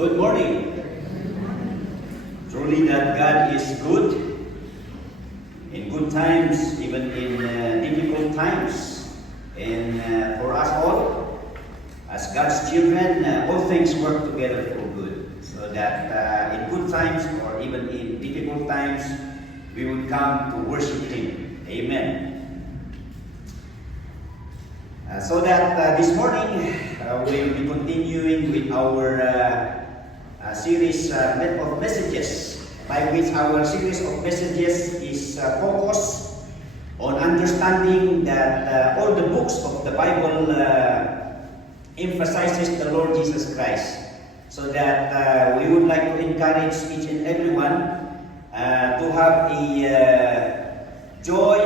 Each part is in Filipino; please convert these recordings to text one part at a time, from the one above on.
Good morning. Truly that God is good in good times, even in difficult times. And for us all, as God's children, all things work together for good. So that in good times or even in difficult times, we would come to worship Him. Amen. So that this morning, we'll be continuing with our series of messages, by which our series of messages is focused on understanding that all the books of the Bible emphasizes the Lord Jesus Christ. So that we would like to encourage each and everyone to have a joy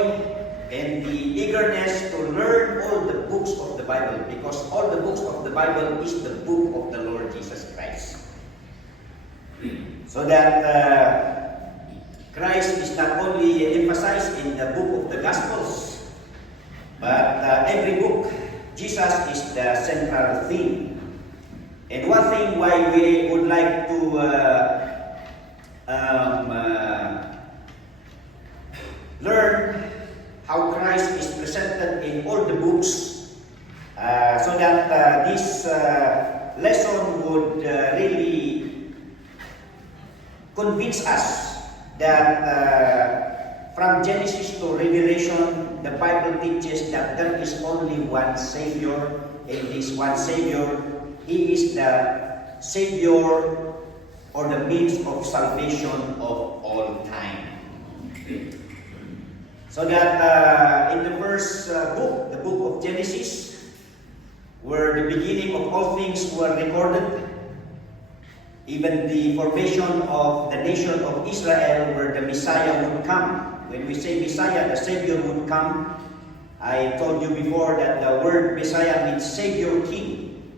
and the eagerness to learn all the books of the Bible, because all the books of the Bible is the book of the Lord Jesus Christ. So that Christ is not only emphasized in the book of the Gospels, but every book, Jesus is the central theme. And one thing why we would like to learn how Christ is presented in all the books, so that this lesson would really convince us that from Genesis to Revelation, the Bible teaches that there is only one Savior, and this one Savior, He is the Savior or the means of salvation of all time. So that in the first book, the book of Genesis, where the beginning of all things were recorded, even the formation of the nation of Israel, where the Messiah would come. When we say Messiah, the Savior would come. I told you before that the word Messiah means Savior King.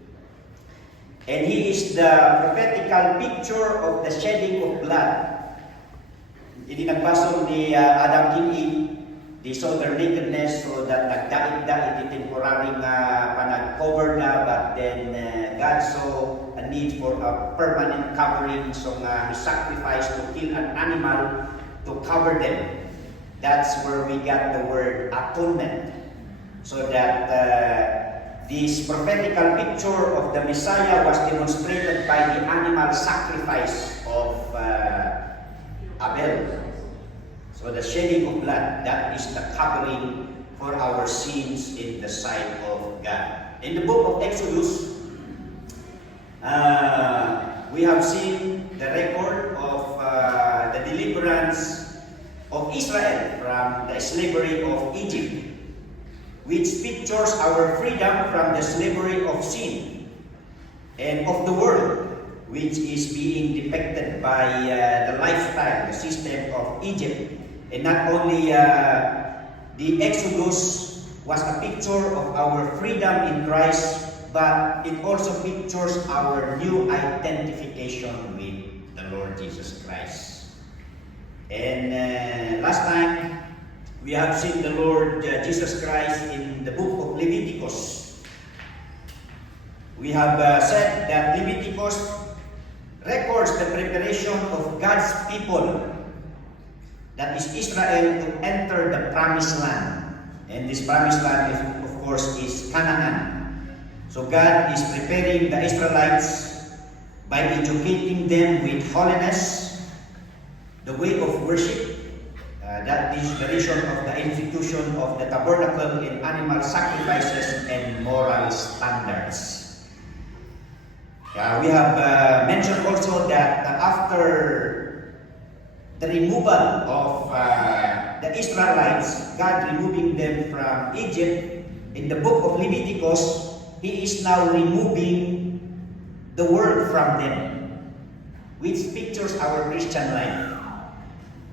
And He is the prophetical picture of the shedding of blood. Hindi nagpasok ni Adam and Eve, they saw their nakedness, so that nagdait-dait, temporary panag-cover na, but then God saw a need for a permanent covering, so He sacrificed to kill an animal to cover them. That's where we got the word atonement. So that this prophetical picture of the Messiah was demonstrated by the animal sacrifice of Abel. So the shedding of blood, that is the covering for our sins in the sight of God. In the book of Exodus, we have seen the record of the deliverance of Israel from the slavery of Egypt, which pictures our freedom from the slavery of sin and of the world, which is being depicted by the lifestyle, the system of Egypt. And not only the Exodus was a picture of our freedom in Christ, but it also pictures our new identification with the Lord Jesus Christ. And last time, we have seen the Lord Jesus Christ in the book of Leviticus. We have said that Leviticus records the preparation of God's people, that is Israel, to enter the promised land. And this promised land, of course, is Canaan. So God is preparing the Israelites by educating them with holiness, the way of worship. That is the reason of the institution of the tabernacle in animal sacrifices and moral standards. We have mentioned also that after the removal of the Israelites, God removing them from Egypt, in the book of Leviticus, He is now removing the world from them, which pictures our Christian life.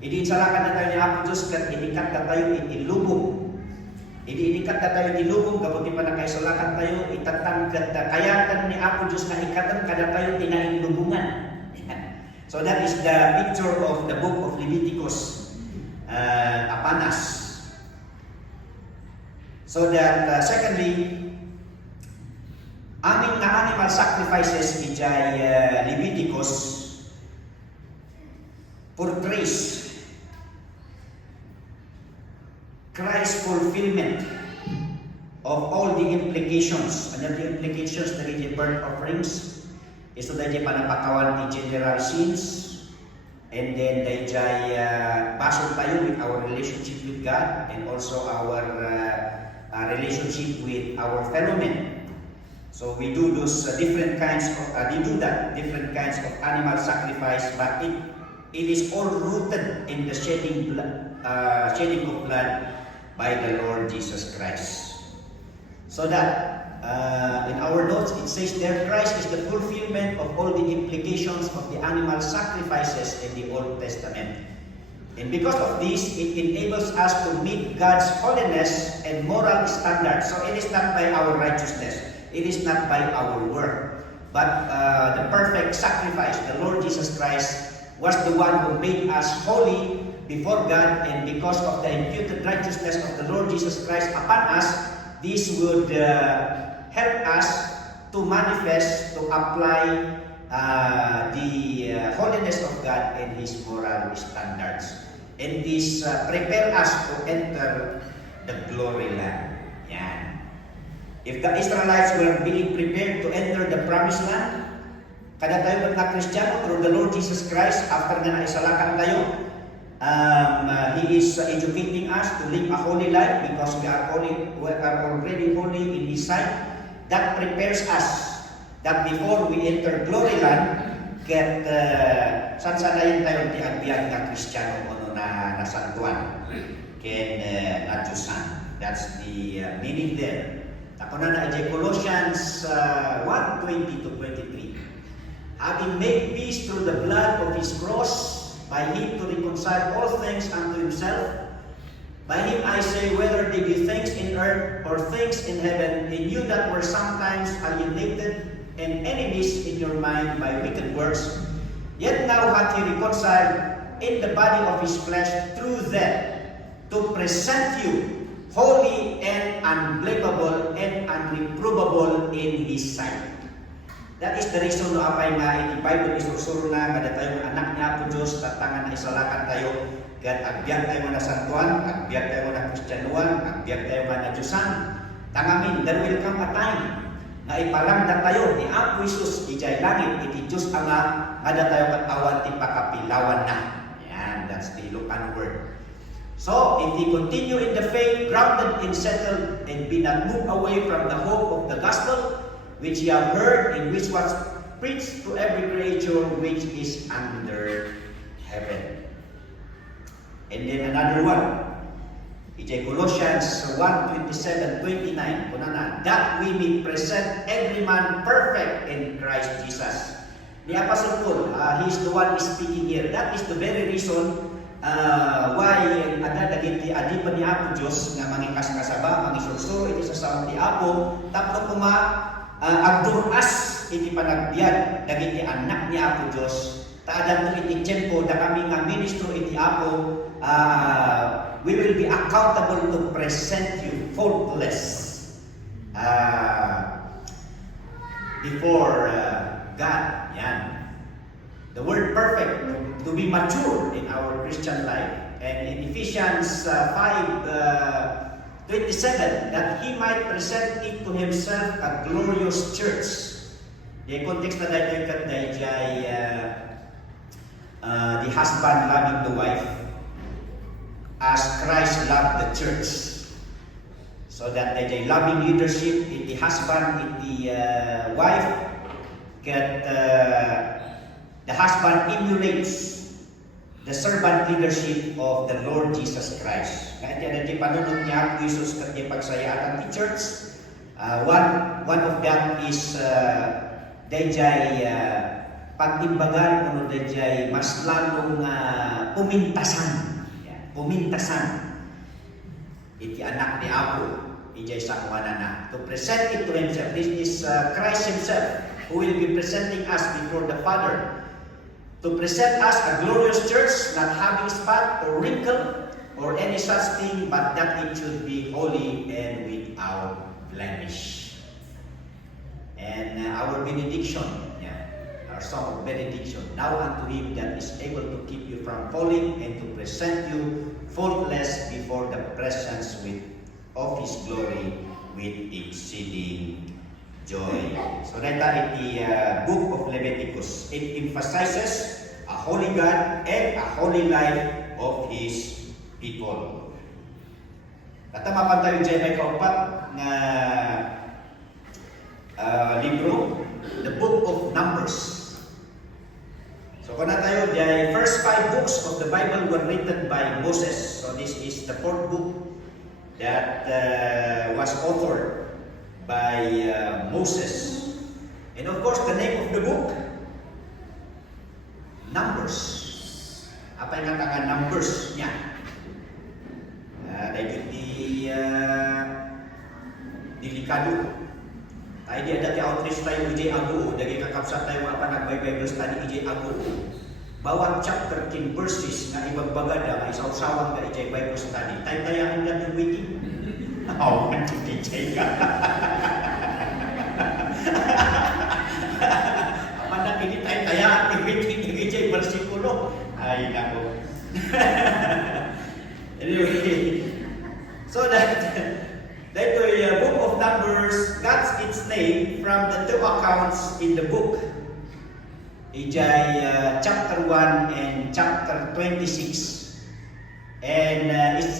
Hindi salakan na tayo ni Apo Diyos kat inikat na tayo itilubong. Hindi inikat na tayo itilubong, gabuti pa na kayo salakan tayo, itatangkat na kayatan ni Apo Diyos na ikatan kada tayo tinainlubungan. So that is the picture of the book of Leviticus, Apanas. So that secondly, aning na animal sacrifices ijay Leviticus portrays Christ's fulfillment of all the implications. Ano the implications na the burnt offerings? Iso dahil panapatawan ni general sins, and then dahil basod tayo with our relationship with God and also our relationship with our fellow men. So we do those different kinds of, different kinds of animal sacrifice, but it is all rooted in the shedding of blood by the Lord Jesus Christ. So that in our notes it says there, Christ is the fulfillment of all the implications of the animal sacrifices in the Old Testament. And because of this, it enables us to meet God's holiness and moral standards. So it is not by our righteousness, it is not by our work, but the perfect sacrifice, the Lord Jesus Christ, was the one who made us holy before God, and because of the imputed righteousness of the Lord Jesus Christ upon us, this would help us to manifest, to apply the holiness of God and His moral standards. And this prepare us to enter the glory land. Yan. If the Israelites were being prepared to enter the promised land, kada tayo mga Kristiyano, through the Lord Jesus Christ, after na naisalakan tayo, He is educating us to live a holy life because we are already holy in His sight. That prepares us that before we enter glory land, sansanayin tayo di agbiag na Kristiyano na nasantuan ken najusan. That's the meaning there. Ako na Colossians 1:20-23. Having made peace through the blood of His cross, by Him to reconcile all things unto Himself. By Him I say, whether they be things in earth or things in heaven, in you that were sometimes alienated and enemies in your mind by wicked works, yet now hath He reconciled in the body of His flesh through death, to present you holy and unblameable and unreprovable in His sight. That is the reason no apay nga in the Bible is usuro na kada tayo anak niya po Diyos, tatangan na isalakan tayo, kat agbyag tayo na santuan, agbyag tayo na Kristyanuan, agbyag tayo na Diyosan. Tangamin, there will come a time na iparamdam tayo ni Apo Isus ijay langit, iti Diyos ama, kada tayo katawa ti pakapilawan na. Yan, that's the Lucan word. So, if we continue in the faith, grounded and settled, and be not moved away from the hope of the gospel, which ye have heard, and which was preached to every creature which is under heaven. And then another one, Colossians 1:27-29, that we may present every man perfect in Christ Jesus. The Apostle Paul, he is the one speaking here. That is the very reason why adadagiti adi pa ni Apo Diyos nga mangikas kasaba, mangisulsuro iti sa samang ti Apo, tapno kuma agduras iti panagbiag dagiti anak ni Apo Diyos. Taadan to iti tiyempo da kami nga ministro iti Apo, we will be accountable to present you faultless before God. Yan. The word perfect, to be mature in our Christian life. And in Ephesians 5:27, that He might present it to Himself a glorious church. The context na dahil the husband loving the wife as Christ loved the church. So that the loving leadership in the husband, in the wife, the husband emulates the servant leadership of the Lord Jesus Christ. Kaya di panunod niya ang Jesus kaya pagsayaan ng church. One of them is dayjay pagtimbagan kuno dayjay mas lalong pumintasan. Pumintasan iti anak ni Apo ijay sa kumanana to present it to Himself. This is Christ Himself who will be presenting us before the Father, to present us a glorious church, not having spot or wrinkle or any such thing, but that it should be holy and without blemish. And our benediction, our song of benediction. Now unto him that is able to keep you from falling and to present you faultless before the presence of his glory with exceeding joy. So that in the book of Leviticus, it emphasizes a holy God and a holy life of his people. Katama tayo dyan may kaupat na libro, the book of Numbers. So kung na tayo, the first 5 books of the Bible were written by Moses. So this is the 4th book that was authored by Moses. And of course, the name of the book, Numbers. Apa yang katakan numbers-nya? Dahil delikado. Tayo di ada outreach tayo ijay ago. Dahil kakapsat tayo apa nag-Bible study ijay ago. Bawat chapter 10 verses nga ibagbagada nga isaw-sawang ka ijay Bible study. Tayo-tayaan lang yung waiting. Oh, ijay ka. Apa na kini tayo-tayaan yung waiting yung ijay versikulo. Ay, nako. Anyway, so that the book of Numbers got its name from the 2 accounts in the book. Chapter 1 and chapter 26. And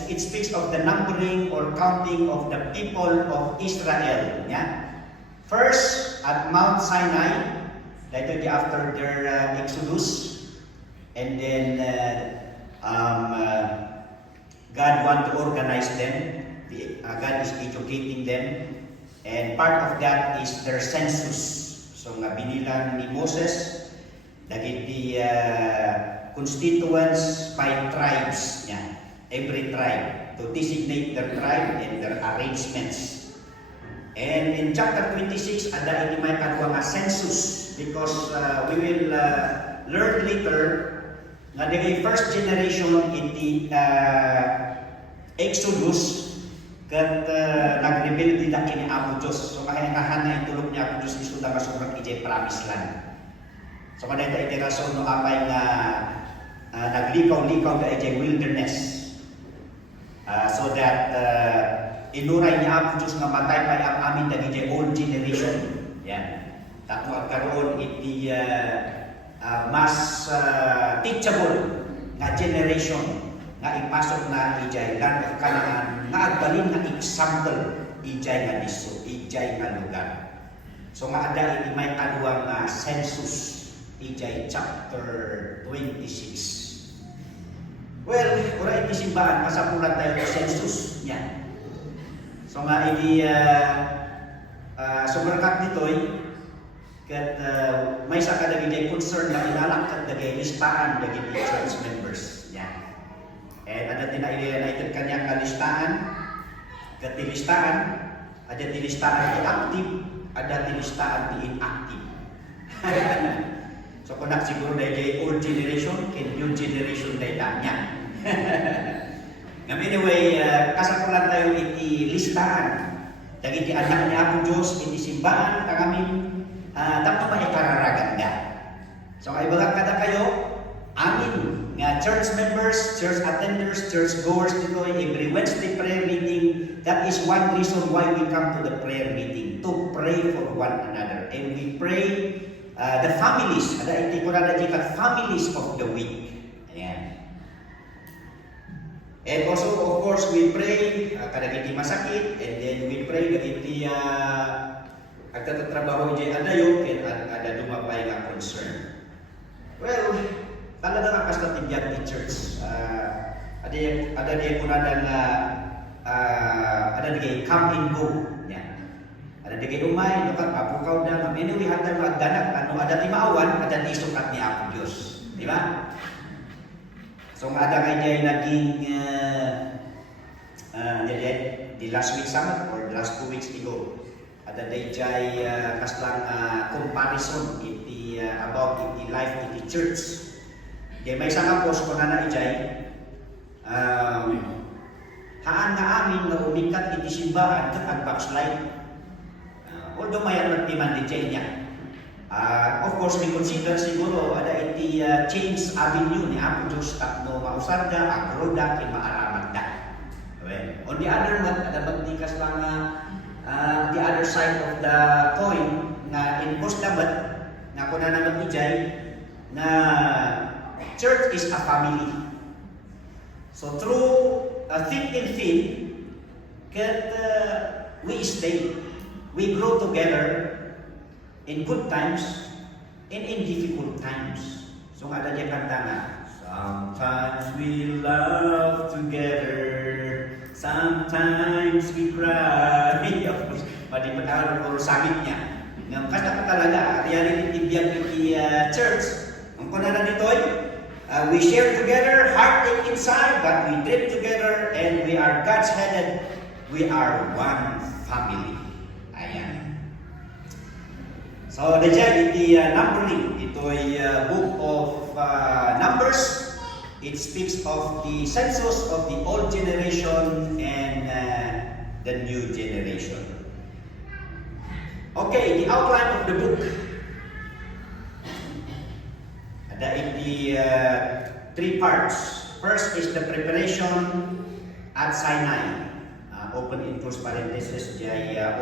it speaks of the numbering or counting of the people of Israel. Yeah? First, at Mount Sinai, after their Exodus. And then God wants to organize them. God is educating them. And part of that is their census. So nga binilang ni Moses dagit the constituents by tribes niya. Every tribe to designate their tribe and their arrangements. And in chapter 26, ada ini may kadwa nga census because we will learn later nga the first generation in the Exodus kat nag-rebel din na kini Apo Diyos. So kahingahan na itulog niya Apo Diyos isuda masukrat ijay promised land. So kada ito rason no apay nga naglikaw-likaw ka ijay wilderness. So that inuray niya Apo Diyos nga matay pa ang amin dagi ijay old generation. Yan. Tapos karoon iti mas teachable nga generation nga ipasok na ijay land of Canaan nga agbalin nga example ijay nga diso, ijay nga lugar. So nga ada iti may kaduang census ijay chapter 26. Well, ora iti simbahan masapulan tayo sa census niya. So nga iti soberkat nitoy kat may sa kadagiti concern na ilalak kat dagay listahan dagiti church members niya. And ada tinailated kanya kalistaan kat listahan ada listahan ti active, ada listahan ti inactive. So kung siguro dahil old generation and new generation dahil niya. Anyway, kasapulan tayo iti listahan dagiti anak niya Apo Diyos iti simbahan kagamin tapos maikararagan nga. So ay bagat kada kayo, amin nga church members, church attenders, church goers dito every Wednesday prayer meeting. That is one reason why we come to the prayer meeting, to pray for one another. And we pray the families, ada iti ko na families of the week. Ayan. And also of course we pray kadagiti masakit, and then we pray dagiti agtatrabaho dyan adayo at ada dumapay nga concern. Well, talaga nga kasta tibyan ni church. Ada diya kunadan nga ada diya come and go. Yan. Ada diya umay, nukat papukaw na, anyway, handa magdanag, ano, ada ti maawan, ada ti sukat ni Apo Diyos. Di ba? So, ada nga diya naging the last week summit or the last 2 weeks ago. Ada dayjay kaslang comparison iti about iti life iti church. Di may isang post ko na ijay haan nga amin nga umikat iti simbahan kat ang backslide. Although may nagtiman di jay niya Of course, we consider siguro ada iti change avenue ni Apo Diyos tapno mausarga, agroda, kay maaramat da. Well, on the other hand, ada magdikas pa nga the other side of the coin na enforced dapat na kuna naman ijay na church is a family. So through thick and thin, we stay, we grow together in good times and in difficult times. So nga na kanta nga, sometimes we laugh together, sometimes we cry. Padi-padahan ko samit niya. Ngam kasta pa talaga, reality biyag iti church. Ang kunana nito'y, we share together, heartache inside, but we drip together and we are God's headed. We are one family. Ayan. So, dyan, iti numbering, ito'y book of Numbers. It speaks of the census of the old generation and the new generation. Okay, the outline of the book. Ada iti three parts. First is the preparation at Sinai. Open in close parenthesis, the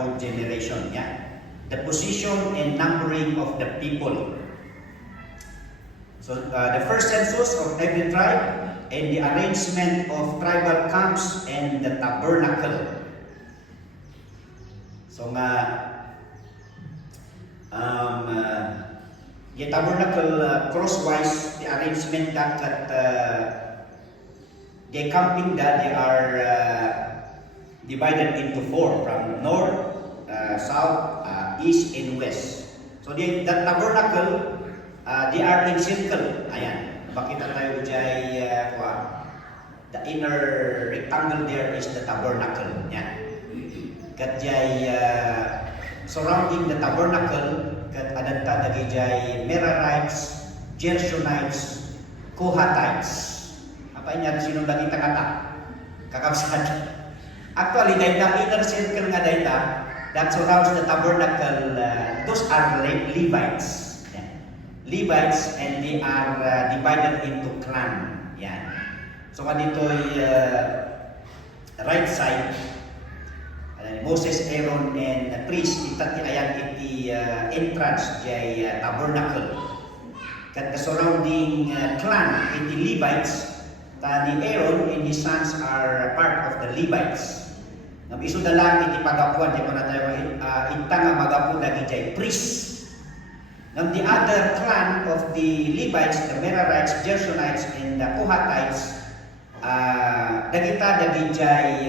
old generation. Yeah. The position and numbering of the people. So the first census of every tribe and the arrangement of tribal camps and the tabernacle. So the tabernacle crosswise, the arrangement that the camping that they are divided into four from north, south, east, and west. So the tabernacle, they are in circle. Ayan. Bakita tayo dyan, the inner rectangle there is the tabernacle. Yan. Kat dyan, surrounding the tabernacle, kat adanta nagi dyan Merarites, Gershonites, Kohatites. Apa niya, sinong nakita kata? Kakabsat. Actually, dahil the inner circle nga dahil that surrounds the tabernacle, those are Levites. Yeah. Levites, and they are divided into clan. Yan. So, dito'y right side, Moses, Aaron, and the priest, itati ayan iti entrance jay tabernacle. Kat the surrounding clan, iti Levites, ni Aaron and his sons are part of the Levites. Isu dalam iti pagapuan, di na tayo intanga magapu dagi jay priest. The other clan of the Levites, the Merarites, Gershonites, and the Kohatites, dagita dagi jay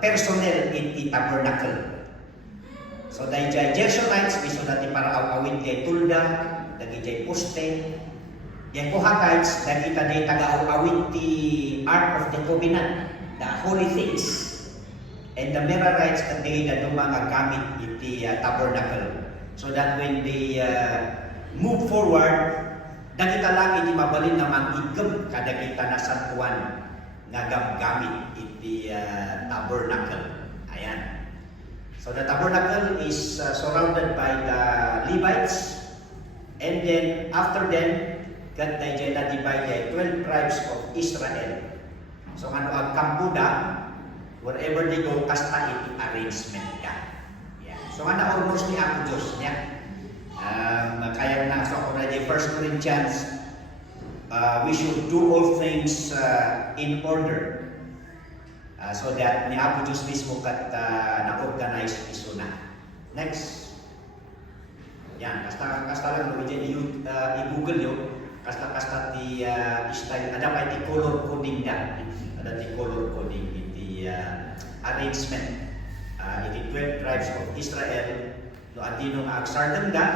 personnel iti tabernacle. So dahil jay Gershonites, isu dati para awawin jay tulda, dagi jay poste. Yung Kohatites, dagita jay taga-awawin ti Ark of the Covenant, the holy things. And the Merarites, they na mga gamit iti tabernacle. So that when they move forward, dagita lang iti mabalin na mag-igab kada kita na santuan nga gamit iti tabernacle. Ayan. So the tabernacle is surrounded by the Levites, and then after them, God na divided 12 tribes of Israel. So ano ang kampuda, wherever they go, kasta iti arrangement ka. Yeah. So ano almost ni Apo Diyos niya. Kaya na sa already 1 Corinthians, we should do all things in order. So that ni Apo Diyos mismo kat na-organize iso na. Next. Yan, kasta lang i-google nyo. Kasta ti style, ada pa iti color coding da. Ada ti color coding iti arrangement. Iti 12 tribes of Israel, no atino nga agsardan da,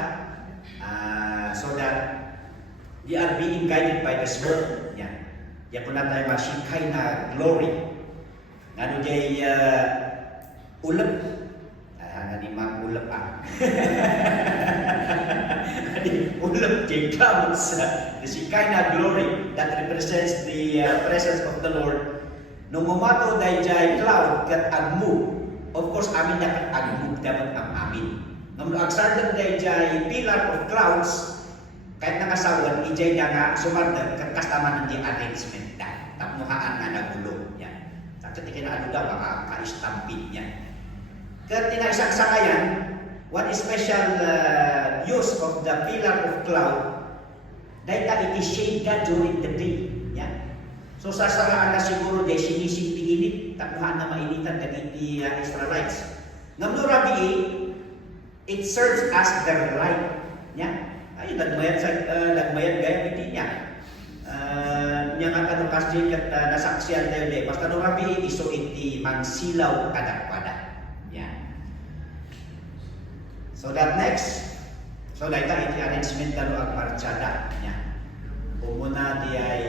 so that they are being guided by the Spirit. Yan. Yan po na tayo masikay na glory. Ano jay ulap. Nga ni mga ulap ulap jay clouds. The Shekinah glory that represents the presence of the Lord. Nung mumato dahil jay cloud kat agmove. Of course, amin dapat agmove dapat ang amin. Nung agsardan day jay pillar of clouds, kahit nangasawad, ijay na nga sumardan, kasama ng di arrangement da. Tapnuhaan nga nagulo. Yan. Sakit ikinaano daw, baka ka-stampede niya. Kaya tinaisang sakayan, one special use of the pillar of cloud, dahil it is shade ka during the day. Yan. So sasaraan na siguro dahil sinising init, tapnuhaan na mainitan dagiti Israelites. Ngamno rabi, it serves as their light. Yan. Ay, nagmayat gaya hindi niya. Niya nga kanong kasjay kat nasaksiyan tayo de. Basta nung rabi, iso iti mangsilaw kadakpada. Yan. So that next, so dahil iti arrangement na ang marchada. Yan. Umuna di ay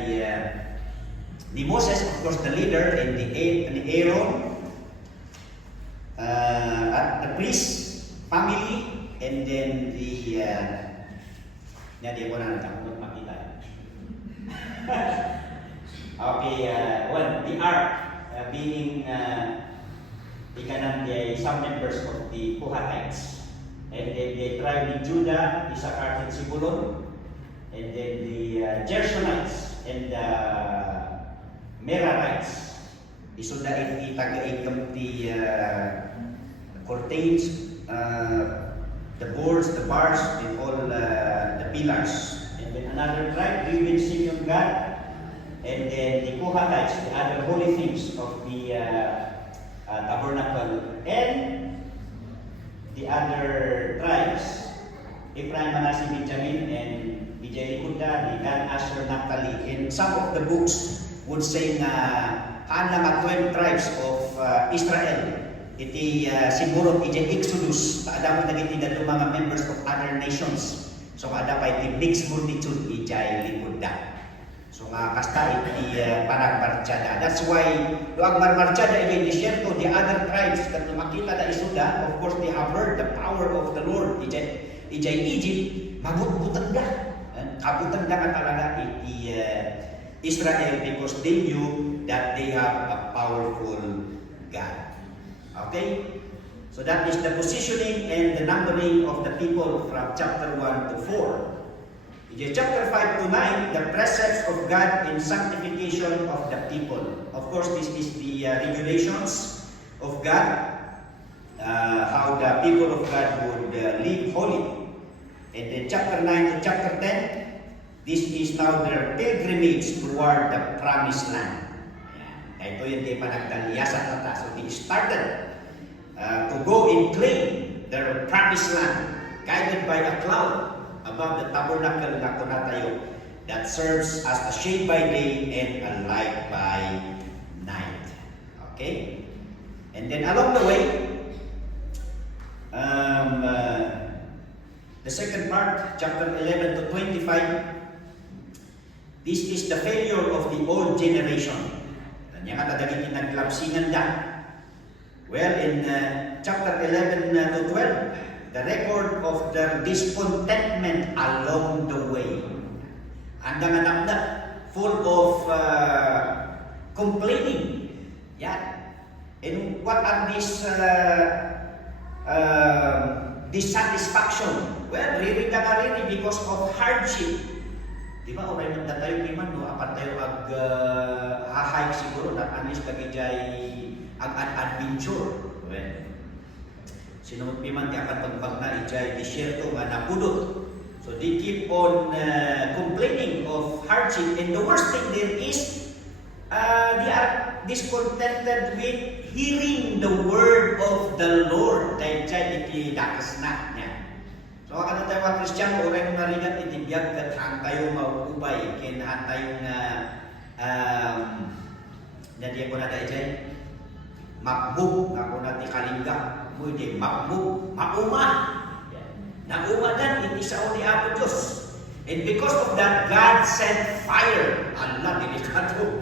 ni Moses, of course, the leader, and the Aaron, at the priest family, and then the di ko na natakot makita. Okay, well, the ark being some members of the Kohatites, and then the tribe of Judah, Issachar, and Zebulun, and then the Gershonites and the Merarites. Isudain itagaikam the curtains, the boards, the bars, and all the pillars. And then another tribe, Reuben, Simeon, Gad, and then the Kohatites, the other holy things of the tabernacle, and the other tribes, Ephraim, Manasseh, Benjamin, and Bijay, Huda, the Dan, Asher, Naphtali. And some of the books would say na haan nga 12 tribes of Israel. Iti siguro iti Exodus, taada mo naging tinadto mga members of other nations. So kada pa iti mixed multitude ijay likod da. So nga kasta iti panagmarchada. That's why luag marmarchada iti disyerto, the other tribes kat makita da isuda, of course they have heard the power of the Lord ijay Egypt, mabutbutan da. Kabutan da ka talaga iti Israel because they knew that they have a powerful God. Okay? So that is the positioning and the numbering of the people from chapter 1 to 4. In chapter 5 to 9, the precepts of God in sanctification of the people. Of course, this is the regulations of God, how the people of God would live holy. And then chapter 9 to chapter 10, this is now their pilgrimage toward the promised land. Ito yung di pa nagdaliyasan na ta. So they started to go and claim their promised land, guided by a cloud above the tabernacle na kunatayo that serves as a shade by day and a light by night. Okay? And then along the way, the second part, chapter 11 to 25, this is the failure of the old generation. Kanya nga tadagin naglapsingan da. Well, in chapter 11 to 12, the record of their discontentment along the way. Hanggang anak na, full of complaining. Yeah. And what are these dissatisfaction? Well, really na ka rin because of hardship. Di ba, oray man tayo kiman, no? Apan tayo hahike siguro na anis kagijay adventure. Well, sinumot piman di akan pagbag na ijay disyerto nga napudot. So they keep on complaining of hardship, and the worst thing there is they are discontented with hearing the word of the Lord. Dahil dyan iti dakas na niya. So kada tayo mga Kristiyano, oray mo narigat iti biyag kat haan tayo maubay, kinahan tayong nadiya ko na tayo dyan, makbub, ako na ti kalingga, mo iti makbub, mauma. Naumadan iti sao ni Apo Diyos. And because of that, God sent fire. Allah, delikado.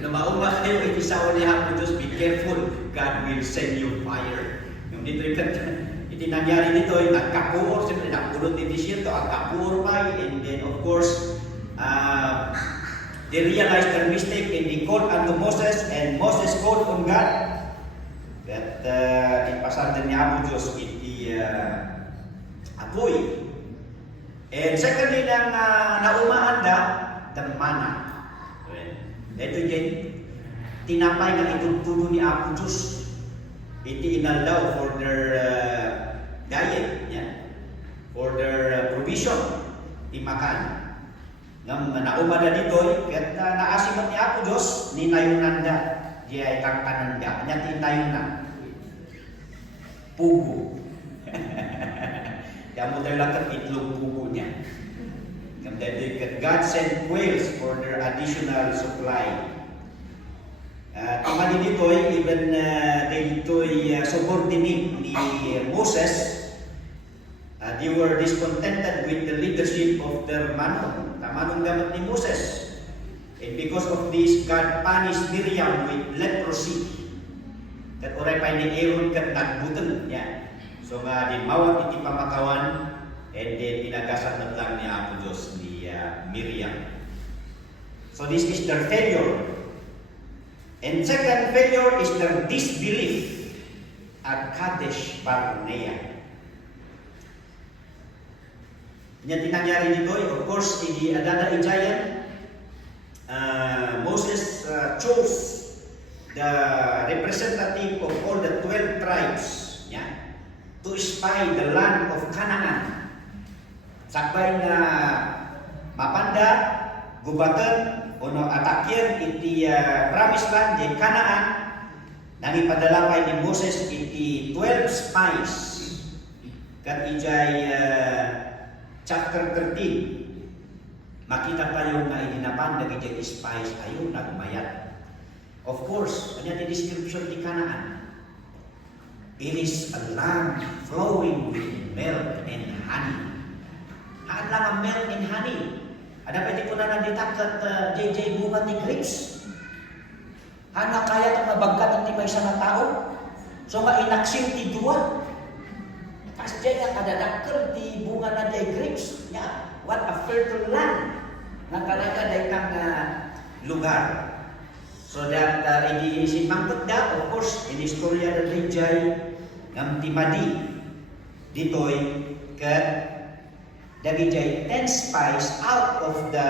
Na mauma kayo iti sao ni Apo Diyos, be careful, God will send you fire. Yung dito iti nangyari dito, nagkapuor, siyempre nagpulot ni Disyerto, ang kapuor pa, and then of course, they realized their mistake and they called unto Moses, and Moses called on God that ipasardan niya Apo Diyos iti apoy. And secondly, nang naumaanda, the manna. Ito din, tinapay na itutulong ni Apo Diyos. Iti inaldaw for their diet, for their provision, imakan. Ngam naumada dito, ket naasimat ni Apo Diyos, ni nayunanda, diya itang kananda, nya tinayon na. Pugo. Kaya mo tayo lang itlog pugo niya. God sent quails for their additional supply. Kamali dito, even dito'y subordinate ni Moses, they were discontented with the leadership of their manon. Manong gamit ni Moses. And because of this, God punished Miriam with leprosy. Kat oray pa ni Aaron kat nagbutan niya. So di mawat iti pamakawan, and then inagasan na lang ni Apo Diyos ni Miriam. So this is their failure. And second failure is their disbelief at Kadesh Barnea. Yan tinangyari dito, of course, hindi Adana Ijayan, Moses chose the representative of all the 12 tribes to spy the land of Canaan. Sakbay na mapanda, gubatan, o atakyan iti promised land di Canaan, nang ipadala pa ni Moses iti 12 spies. Kat ijay chapter 13, makita tayo na idinapan na ijay spies ayun nagmayat. Of course, kanya ti description di Canaan. It is a land flowing with milk and honey. Haan lang ang milk and honey. Ada pwede ko na nanditak at JJ bunga ni grapes. Haan na kaya itong nabagkat at may isang tao. So mainaksin ti dua. Kasi dyan nga kadadakkel ti bunga na di grapes. What a fertile land. Nakalaga day kang lugar. So that hindi simpangkot da, of course, in istorya na dayjay ng timadi ditoy kat dagijay 10 spies out of the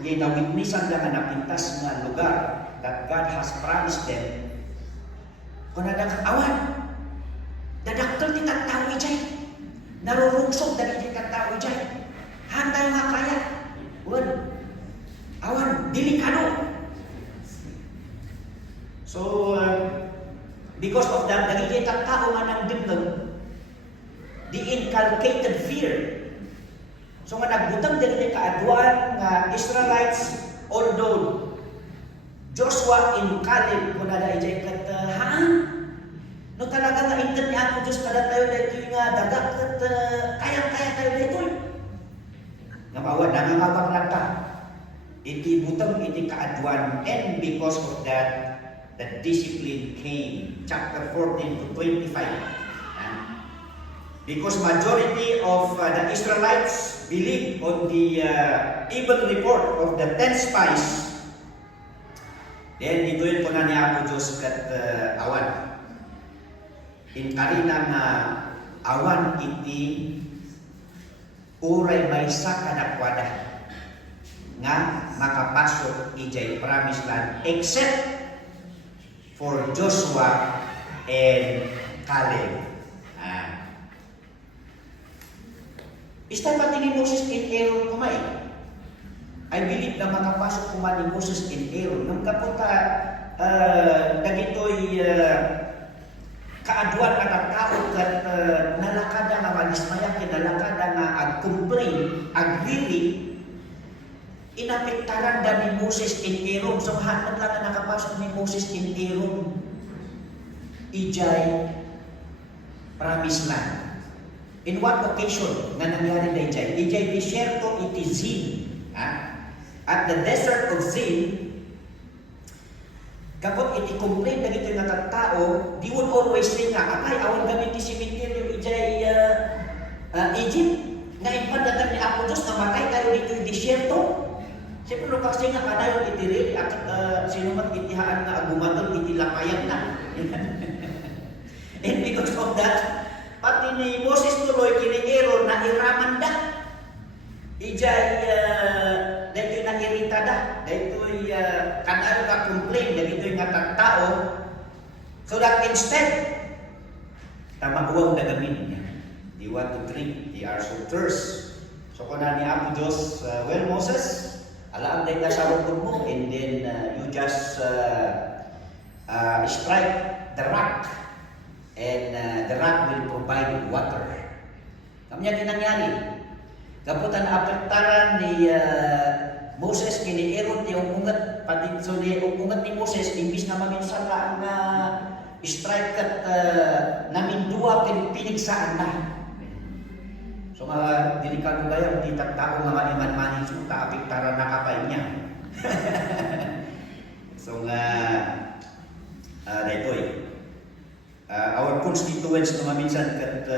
witnessan lang na pintas nga lugar that God has promised them. Kung nadakawan, dadaktal ti tattawi jay, narurungsog dagiti tattawi jay. Hantay nga kaya, awan, delikado. So, because of that, dagiti tattao nga ng dimlag, the inculcated fear. So nga nagbutang din kaaduan nga Israelites, although Joshua and Caleb kung nalaijay kat no talaga nga intan ni Apo Diyos kada tayo dito nga dagat kat kaya tayo dito. Nabawa nangangabang lang ta. Iti butang iti kaaduan, and because of that, the discipline came. Chapter 14 to 25. Because majority of the Israelites believed on the evil report of the 10 spies, then ituin ko na ni Apo Diyos kat awan. In karina nga awan iti uray may sakadakwada nga makapasok ijay promised land except for Joshua and Caleb. Istay pati ni Moses and Aaron kumay. I believe na makapasok kuman ni Moses and Aaron. Nung kapunta, dagito'y kaaduan ka tao kat nalakada nga manismaya, kinalakada nga ag-complain, ag-really, inapektaran da ni Moses and Aaron. So, hanap lang na nakapasok ni Moses and Aaron. Ijay, promised land. In what occasion nga nangyari na ijay? Ijay disyerto iti Zin. At the desert of Zin, kapag iti complain na ito yung nakatao, di would always say nga, akay, awan gamit ti cemetery ijay Egypt. Nga impadatan ni Apo Diyos, namatay tayo dito yung disyerto. Siyempre, kasi nga kanayon iti rin, sino man itihaan na agumatol, iti lapayan na. And because of that, pati ni Moses tuloy kini-Aaron na iraman da. Ijay, dahito'y na-irita da. Dahito'y kanaro ka complain, dahito'y nga tao. So that instead, tamahuwag na gamin niya. They want to drink, they are so thirst. So kung na ni Apo Diyos, well Moses, alam tayo na sa rukod mo, and then you just strike the rock, and the rock will provide water. Kami niya tinangyari. Kaputan na apektaran ni Moses, kini Aaron, yung ungat, pati so yung ungat ni Moses, imbis na maminsala ang strike at namin duwa, pinigsaan na. So nga, delikado gaya, hindi tagtao nga maiman-manin so kaapektaran na kapay niya. So nga, dahito'y, our constituents na maminsan kat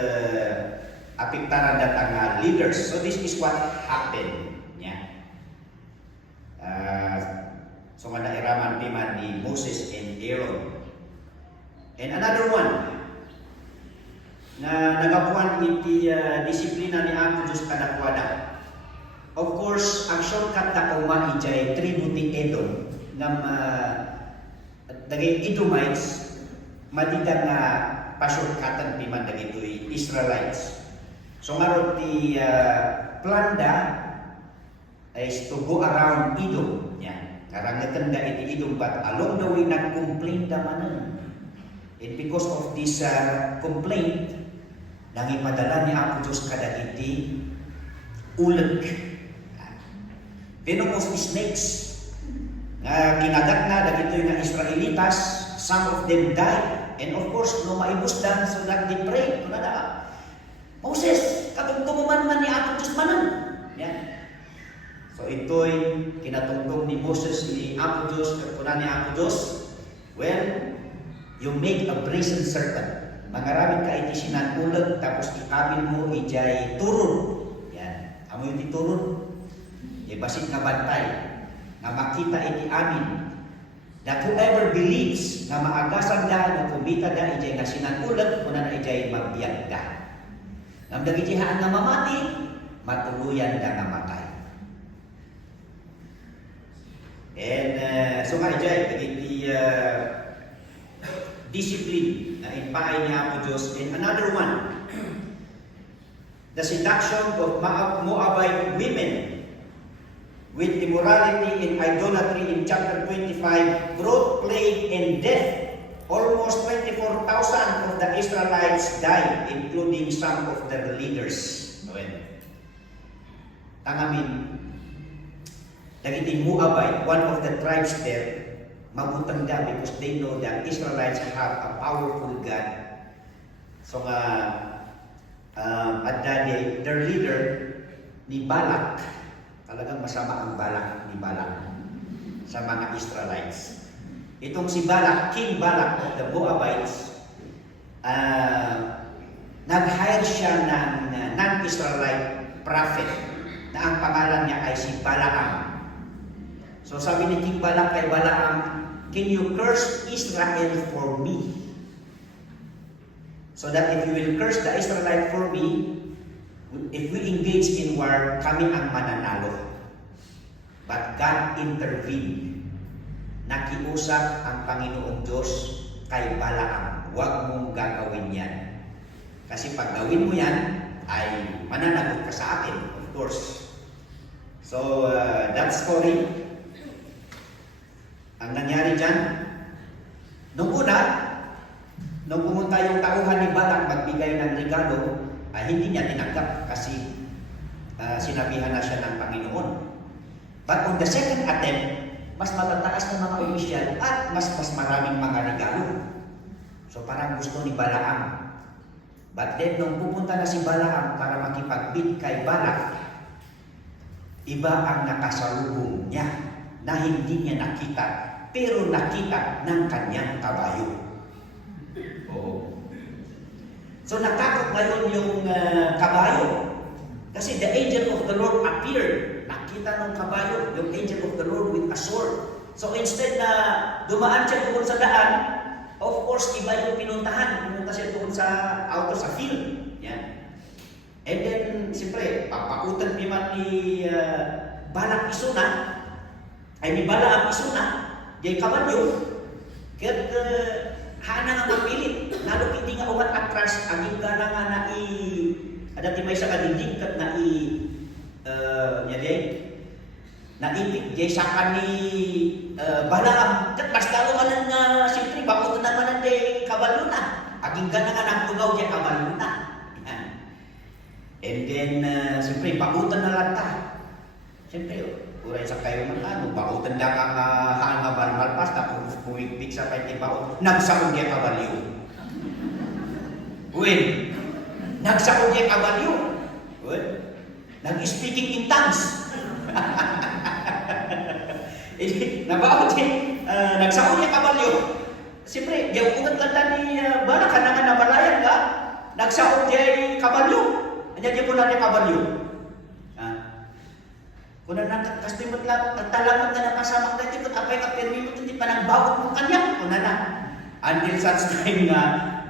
apektaran datang leaders. So this is what happened. Yeah. So nga nairaman piman ni Moses and Aaron. And another one, na nagapuan iti disiplina ni Apo Diyos kadakwada. Of course, ang shortcut na kuma ijay tribu ti Edom ngam dagay Edomites madida nga pa-shortcutan piman dagitoy Israelites. So ngaron ti planda is to go around Edom. Yan. Karangatan da iti Edom, but along the way nag-complain da manan. And because of this complaint, nangipadala ni Apo Diyos kadagiti ulag. Venomous snakes nga kinagat na dagitoy nga Israelitas, some of them died, and of course no maibusdan so that they prayed kunada Moses katungtong man ni Apo Diyos manan. Yan. So ito'y kinatungtong ni Moses ni Apo Diyos kuna ni Apo Diyos, well, you make a brazen serpent. Mangaramit ka iti sinanulag, tapos ikabil mo ijay turun. Yan. Amo yung turun. Basit nga bantay. Nga makita iti amin. That whoever believes na maagasan da, na kumita da ijay nga sinanulag, kuna na ijay magbiag da. Ngam dagijihaan nga mamati, matuluyan da nga matay. And so nga ijay, dagiti discipline na ipaay niya Apo Diyos. And another one, the seduction of Moabite women with immorality and idolatry in chapter 25 brought plague and death. Almost 24,000 of the Israelites died, including some of their leaders. Tangamin, dagiti Moabite, one of the tribes there, mabutanda because they know that Israelites have a powerful God. So at that day, their leader ni Balak, talagang masama ang Balak ni Balak sa mga Israelites. Itong si Balak, King Balak of the Moabites, nag-hire siya ng non-Israelite prophet na ang pangalan niya ay si Balaam. So sabi ni King Balak kay Balaam, can you curse Israel for me? So that if you will curse the Israelite for me, if we engage in war, kami ang mananalo. But God intervened. Nakiusap ang Panginoon Diyos kay Balaam, huwag mong gagawin yan. Kasi pag gawin mo yan, ay mananagot ka sa akin, of course. So that story, ang nangyari dyan, nung una, nung pumunta yung tauhan ni Balak magbigay ng regalo, ay hindi niya tinanggap kasi sinabihan na siya ng Panginoon. But on the second attempt, mas matataas na mga opisyal at mas maraming mga regalo. So parang gusto ni Balaam. But then nung pupunta na si Balaam para makipagbid kay Balak, iba ang nakasalubong niya na hindi niya nakita, pero nakita ng kanyang kabayo. Oo. So natakot ngayon yung kabayo. Kasi the angel of the Lord appeared. Nakita ng kabayo, yung angel of the Lord with a sword. So instead na dumaan siya doon sa daan, of course, iba yung pinuntahan. Pumunta siya doon sa auto sa field. Yan. And then, siyempre, papakutan naman ni Balak Isuna, ay ni Balaam Isuna, di kabalyo, kat hana nga mapilit, lalo hindi nga umat atras, aging gana nga na ada timay sa kadindig, kat na naipit, di sa ni Balaam, kat mas lalo manan nga, siyempre, pakutan naman di kabalyo na, aging gana nga nagtugaw di kabalyo na. And then, siyempre, pakutan na lang ta. Siyempre, uray sa kayo man ano, bakutan na kang hangaban malpas, tapos pumigpig sa kahit ibakot, nagsakog niya kabalyo. Uy, nagsakog niya kabalyo. Uy, nag-speaking in tongues. Nabakot niya, nagsakog niya kabalyo. Siyempre, yung unat lang ni Balak, ka naman nabalayan ka, nagsakog niya kabalyo. Ano niya po natin kabalyo? Kung nakakastimot lang, talamat na napasamang dati, kung apay ka permi mo, hindi pa nang bawat mo kanya. Kung na. Until such time na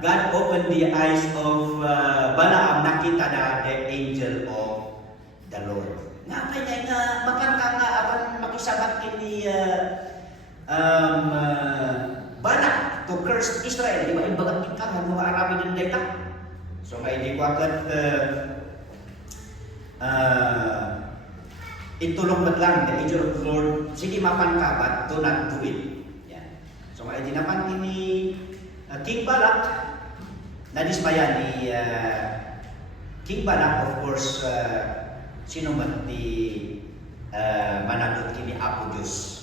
God opened the eyes of Balaam, nakita na the angel of the Lord. Nga apay nga, makarka nga, apan makisabak ni Balak to curse Israel. Di ba, yung bagat ikaw, mga Arabi ng data. So, may di ko agad itulong lang the angel of the Lord, sige mapan ka, but do not do it. Yan. So, may dinapan ni King Balak, nadismaya ni King Balak, of course, sino man ti managot kini Apo Diyos.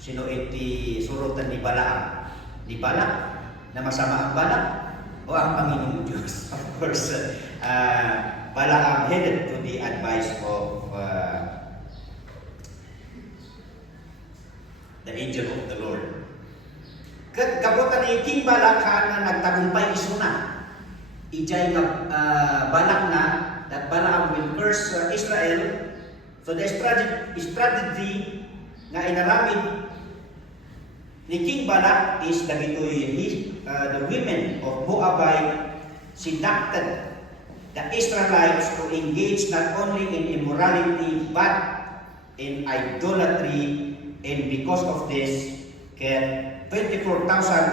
Sino iti surutan ni Balaam? Ni Balak, na masama ang Balak, o ang Panginoong Diyos? Of course, Balaam headed to the advice of the angel of the Lord. Kabutan ni King Balak na nagtagumpay isuna. Ijay nga Balak na that Balaam will curse Israel. So the strategy nga inaramid ni King Balak is dagitoy the women of Moabite seducted the Israelites to engage not only in immorality but in idolatry, and because of this, 24,000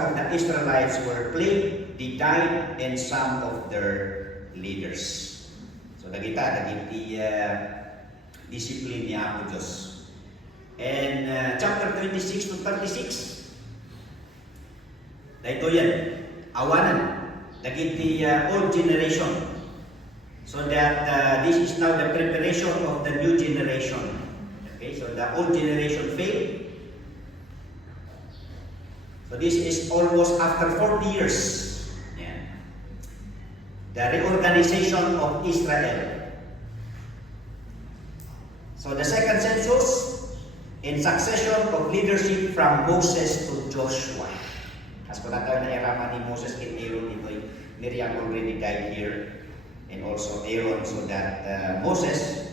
of the Israelites were plagued, they died, and some of their leaders. So nagita nagiti discipline niya Apo Diyos. And chapter 26 to 36, dahito yan, awanan, nagiti old generation. So that this is now the preparation of the new generation. Okay, so the old generation failed. So this is almost after 40 years. Yeah. The reorganization of Israel. So the second census in succession of leadership from Moses to Joshua. As po natin na eraman ni Moses and Aaron, Miriam already died here. And also Aaron, so that Moses,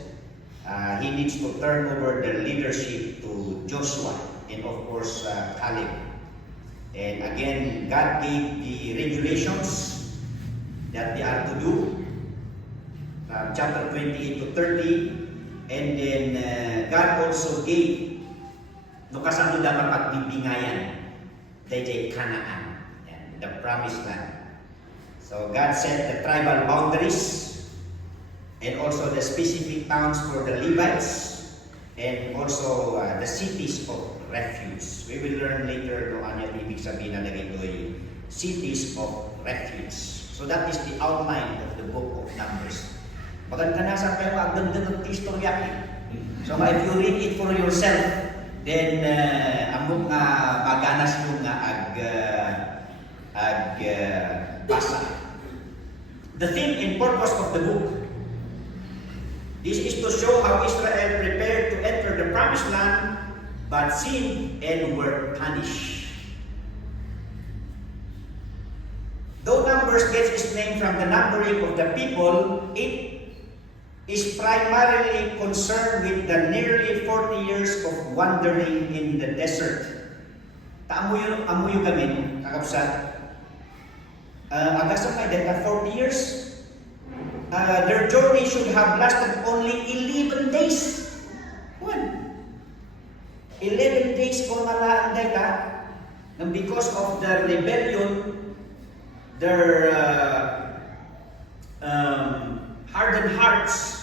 he needs to turn over the leadership to Joshua and of course Caleb. And again, God gave the regulations that they are to do from chapter 28 to 30. And then God also gave no kasano dapat pagbibingayan dayjay Canaan, the promised land. So God set the tribal boundaries and also the specific towns for the Levites and also the cities of refuge. We will learn later kung ano yung ibig sabihin na nagito'y cities of refuge. So that is the outline of the book of Numbers. Maganda na sa kayo, ang ganda ng istorya. So if you read it for yourself, then among maganas mo nga basa. The theme and purpose of the book. This is to show how Israel prepared to enter the promised land, but sinned and were punished. Though Numbers gets its name from the numbering of the people, it is primarily concerned with the nearly 40 years of wandering in the desert. Amuyo gamin, kakapsat, agasam ay that 40 years. Their journey should have lasted only 11 days. What? 11 days ko nalaan data. And because of the rebellion, their hardened hearts,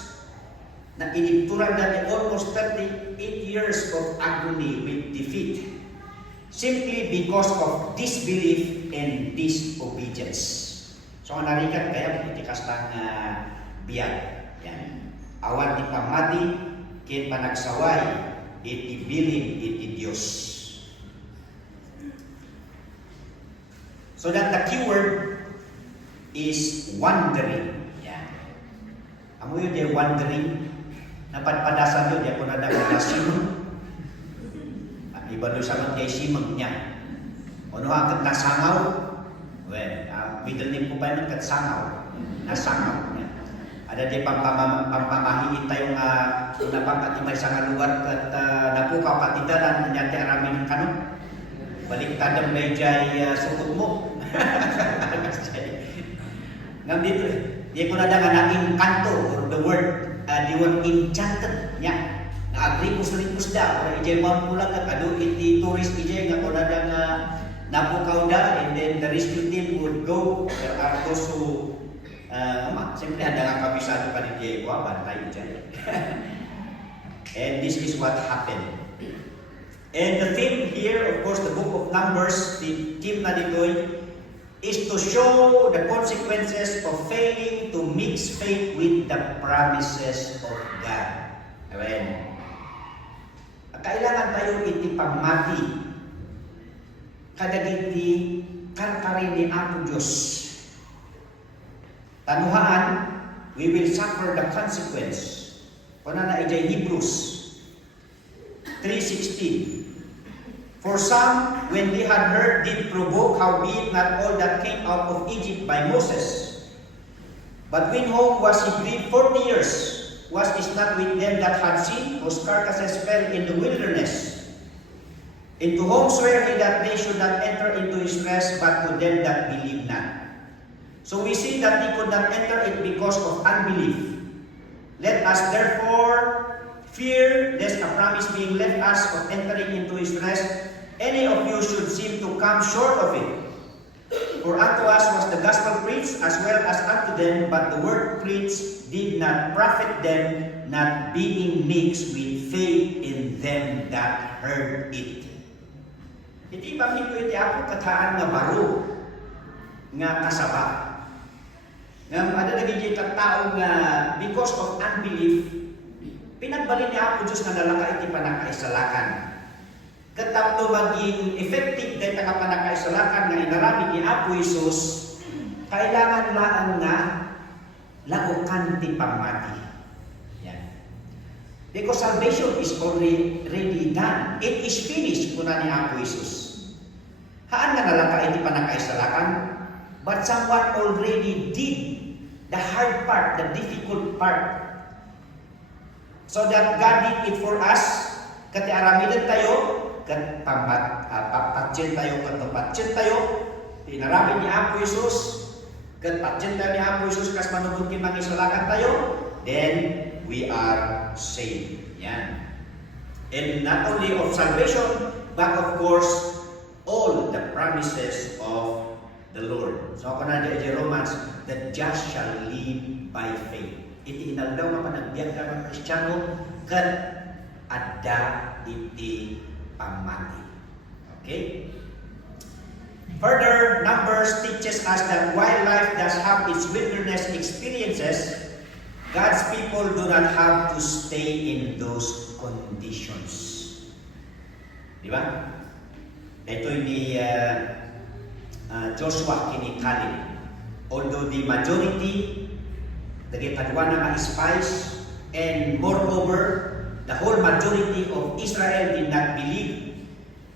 na inipturan natin almost 38 years of agony with defeat, simply because of disbelief and disobedience. So, narikat kaya itikas ng biyag. Yan. Awan ti pamati, kin panagsaway, iti bilin, iti Diyos. So that the keyword is wandering. Yan. Amo yun yung wandering. Napadpadasan yun, yan po na simang. Iba doon sa mga kay simang niya. Ano ang nasangaw? Well, middle name po ba yun? Katsangaw. Nasangaw niya. Ada di pampamahiin tayong napangkatimay sa nga lugar kat napukaw katidalan niya ti aramin ng kanon. Baliktad ang medjay sukot mo. Ngam dito, di ko na nga na-inkanto or the word enchanted niya. Na-agripus-ripus da, or ijay mount pulang na kado iti tourist ijay nga ko na napukaw da, and then the rescue team would go. There are those who siyempre handa nga kabisado ka ni Diego, bantay ijay. And this is what happened. And the theme here, of course, the book of Numbers, the theme na dito'y is to show the consequences of failing to mix faith with the promises of God. Amen. Kailangan tayo iti pagmati kadagiti kankarin ni Apo Diyos. Tanuhaan, we will suffer the consequence. Kuna na ijay Hebrews 3:16. For some, when they had heard, did provoke, howbeit not all that came out of Egypt by Moses. But when home was he grieved 40 years, was it not with them that had sinned, whose carcasses fell in the wilderness? Into whom swear he that they should not enter into his rest, but to them that believe not. So we see that they could not enter it because of unbelief. Let us therefore fear lest a promise being left us of entering into his rest, any of you should seem to come short of it. For unto us was the gospel preached as well as unto them, but the word preached did not profit them, not being mixed with faith in them that heard it. Iti bang ito iti ako kataan nga baro nga kasaba. Nga ada nagiging tao nga because of unbelief, pinagbalin niya ako Diyos nga nalaka iti panakaisalakan. Katapto maging effective dahil ka panakaisalakan nga inarami ni Apo Isus, kailangan laan nga lakukan ti pamati. Yan. Because salvation is already done. It is finished kuna ni Apo Isus. Haan nga nalaka iti panakaisalakan, but someone already did the hard part, the difficult part. So that God did it for us, kati aramidan tayo, kat papatsin tayo, kat papatsin tayo, tinarami ni Apo Isus, kat patsin tayo ni Apo Isus, kas manubutin mangisalakan tayo, then we are saved. Yan. And not only of salvation, but of course, all the promises of the Lord. So ako na di Romans, the just shall live by faith. Iti inaldaw nga panagbiag ka ng Kristiyano, kat adda iti pamati. Okay? Further, Numbers teaches us that while life does have its wilderness experiences, God's people do not have to stay in those conditions. Di ba? Ito ni Joshua kini Caleb. Although the majority nagipadawan ng spies, and moreover, the whole majority of Israel did not believe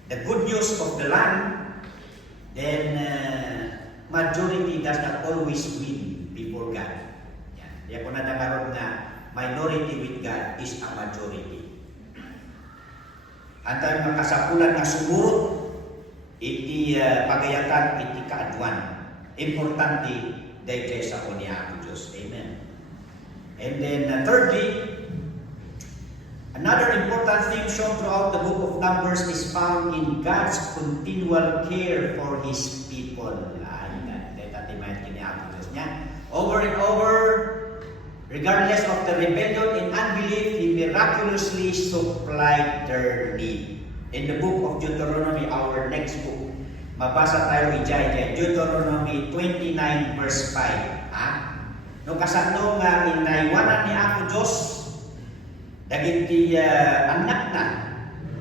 the good news of the land, then majority does not always win before God. Yan po na nakaroon na minority with God is a majority. Antay makasapulan na sumurot iti pagayatan iti kaadwan. importante dahil sa ko niya ako Diyos. Amen. And then thirdly, another important theme shown throughout the book of Numbers is found in God's continual care for His people. Over and over, regardless of the rebellion and unbelief, He miraculously supplied their need. In the book of Deuteronomy, our next book, mabasa tayo ijay Deuteronomy 29 verse 5. No kasano nga inaywanan ni ako Diyos, dagiti anak na.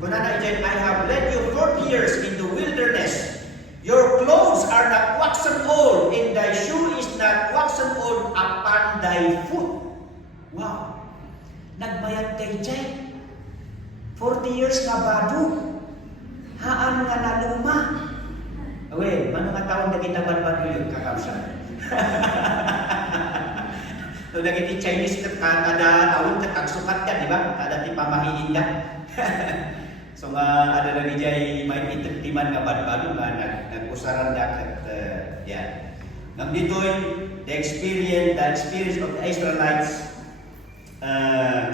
Kuna na ijay, I have led you 40 years in the wilderness. Your clothes are not waxen old, and thy shoe is not waxen old upon thy foot. Wow! Nagbayad kay Jay. 40 years na bado. Haan nga naluma. Well, mano nga taon na kitabad-bado yun, kakausan. So, nagiti Chinese kada taon na kagsukat ka, di ba? Kada ti pamahiin ka. So ada lagi jay may itiktiman nga badbado nga nag-usaran dakat yan. Ngam ditoy the experience of the Israelites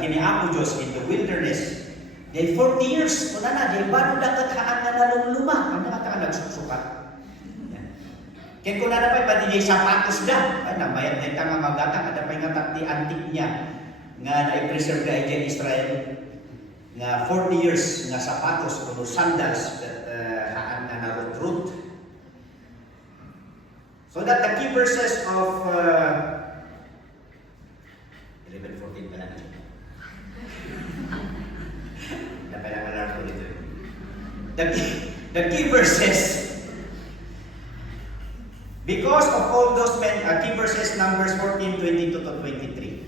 kini ako Diyos in the wilderness. They 40 years kuna na jay bado dakat haan nga naluluma ano ka nagsusukat. Ken kuna na pay pati jay sapatos da ana mayat na nga magata kada pay nga takti antik niya nga na-preserve ka jay Israel. Nga 40 years nga sapatos o sandals that haan nga narut-rut. So that the key verses of 11:14 pala na. Dapat lang alarm ko dito. The key verses, because of all those men, key verses Numbers 14:22 to 23.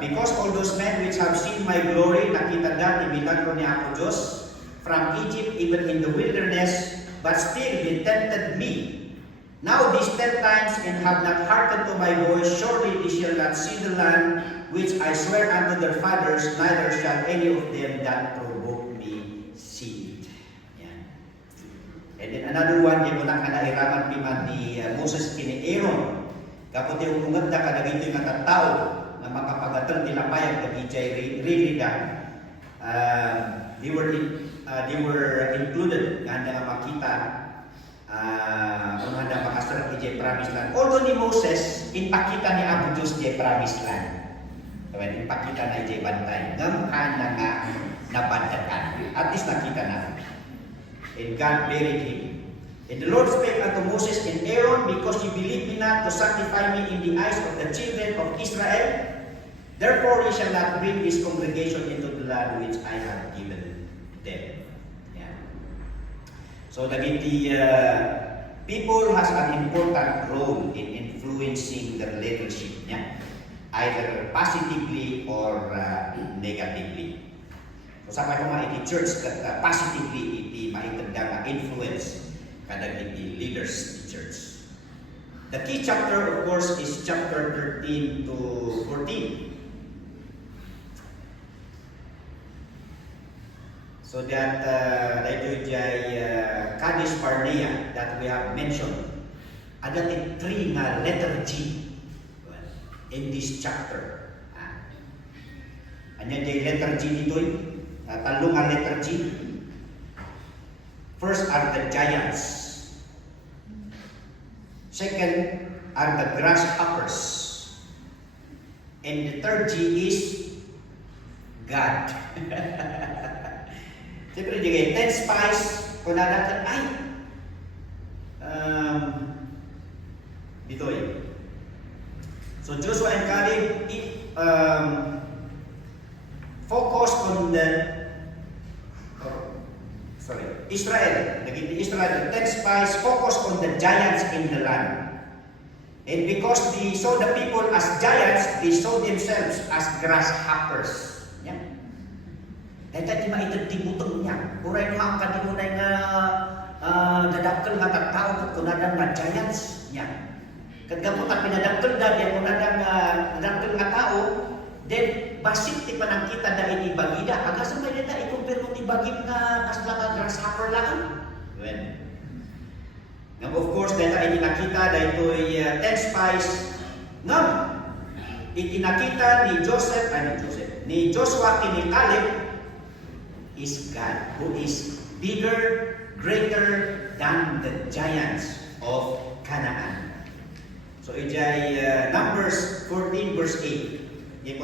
Because all those men which have seen my glory, nakita dati milagro niya ako Diyos, from Egypt even in the wilderness, but still they tempted me. Now these 10 times and have not hearkened to my voice, surely they shall not see the land which I swear unto their fathers, neither shall any of them that provoke me see it. Yeah. And then another one, di mo lang kanairaman piman ni Moses kini Aaron. Kapag yung umagda ka na gito yung natatao, na makapagatang tilapayag na DJ really that they were included nga na makita kung handa makasarap ni Promised Land. Although ni Moses, inpakita ni Apo Diyos di Promised Land. Inpakita na di bantay. Ngam handa nga nabandakan. At least nakita na. And God buried him. And the Lord spake unto Moses and Aaron, because ye believe me not to sanctify me in the eyes of the children of Israel, therefore ye shall not bring this congregation into the land which I have given them. Yeah. So the people has an important role in influencing the leadership, yeah? Either positively or negatively. So sa mga iti-church positively iti maitagda nga influence kada iti leaders in church. The key chapter, of course, is chapter 13 to 14. So that ito jay Kadesh Barnea that we have mentioned, ada three nga letter G in this chapter. Anya jay letter G ditoy, talong nga letter G. First are the giants. Second are the grasshoppers. And the third G is God. Siyempre, di 10 spies, kung nadakan, ay, dito eh. So Joshua and Caleb focus on the Israel. Naging Israel, the 10 spies focus on the giants in the land. And because they saw the people as giants, they saw themselves as grasshoppers. Yeah. Dahil tayo maitagtibutong niya. Kuray nga ang kadimunay nga nadakkel nga tattao at kunadang nga giants niya. Kagapot at pinadakkel dahil kunadang nadakkel nga tao, then basit ti panangkita dahil ibagida. Aga sa may nita, ikumpir mo ti bagid nga kasla nga grasshopper lang. Well, Now, of course, dahil ay nakita dahil 10 spies nga itinakita ni Joshua kini Caleb is God who is bigger, greater than the giants of Canaan. So ijay Numbers 14 verse 8. If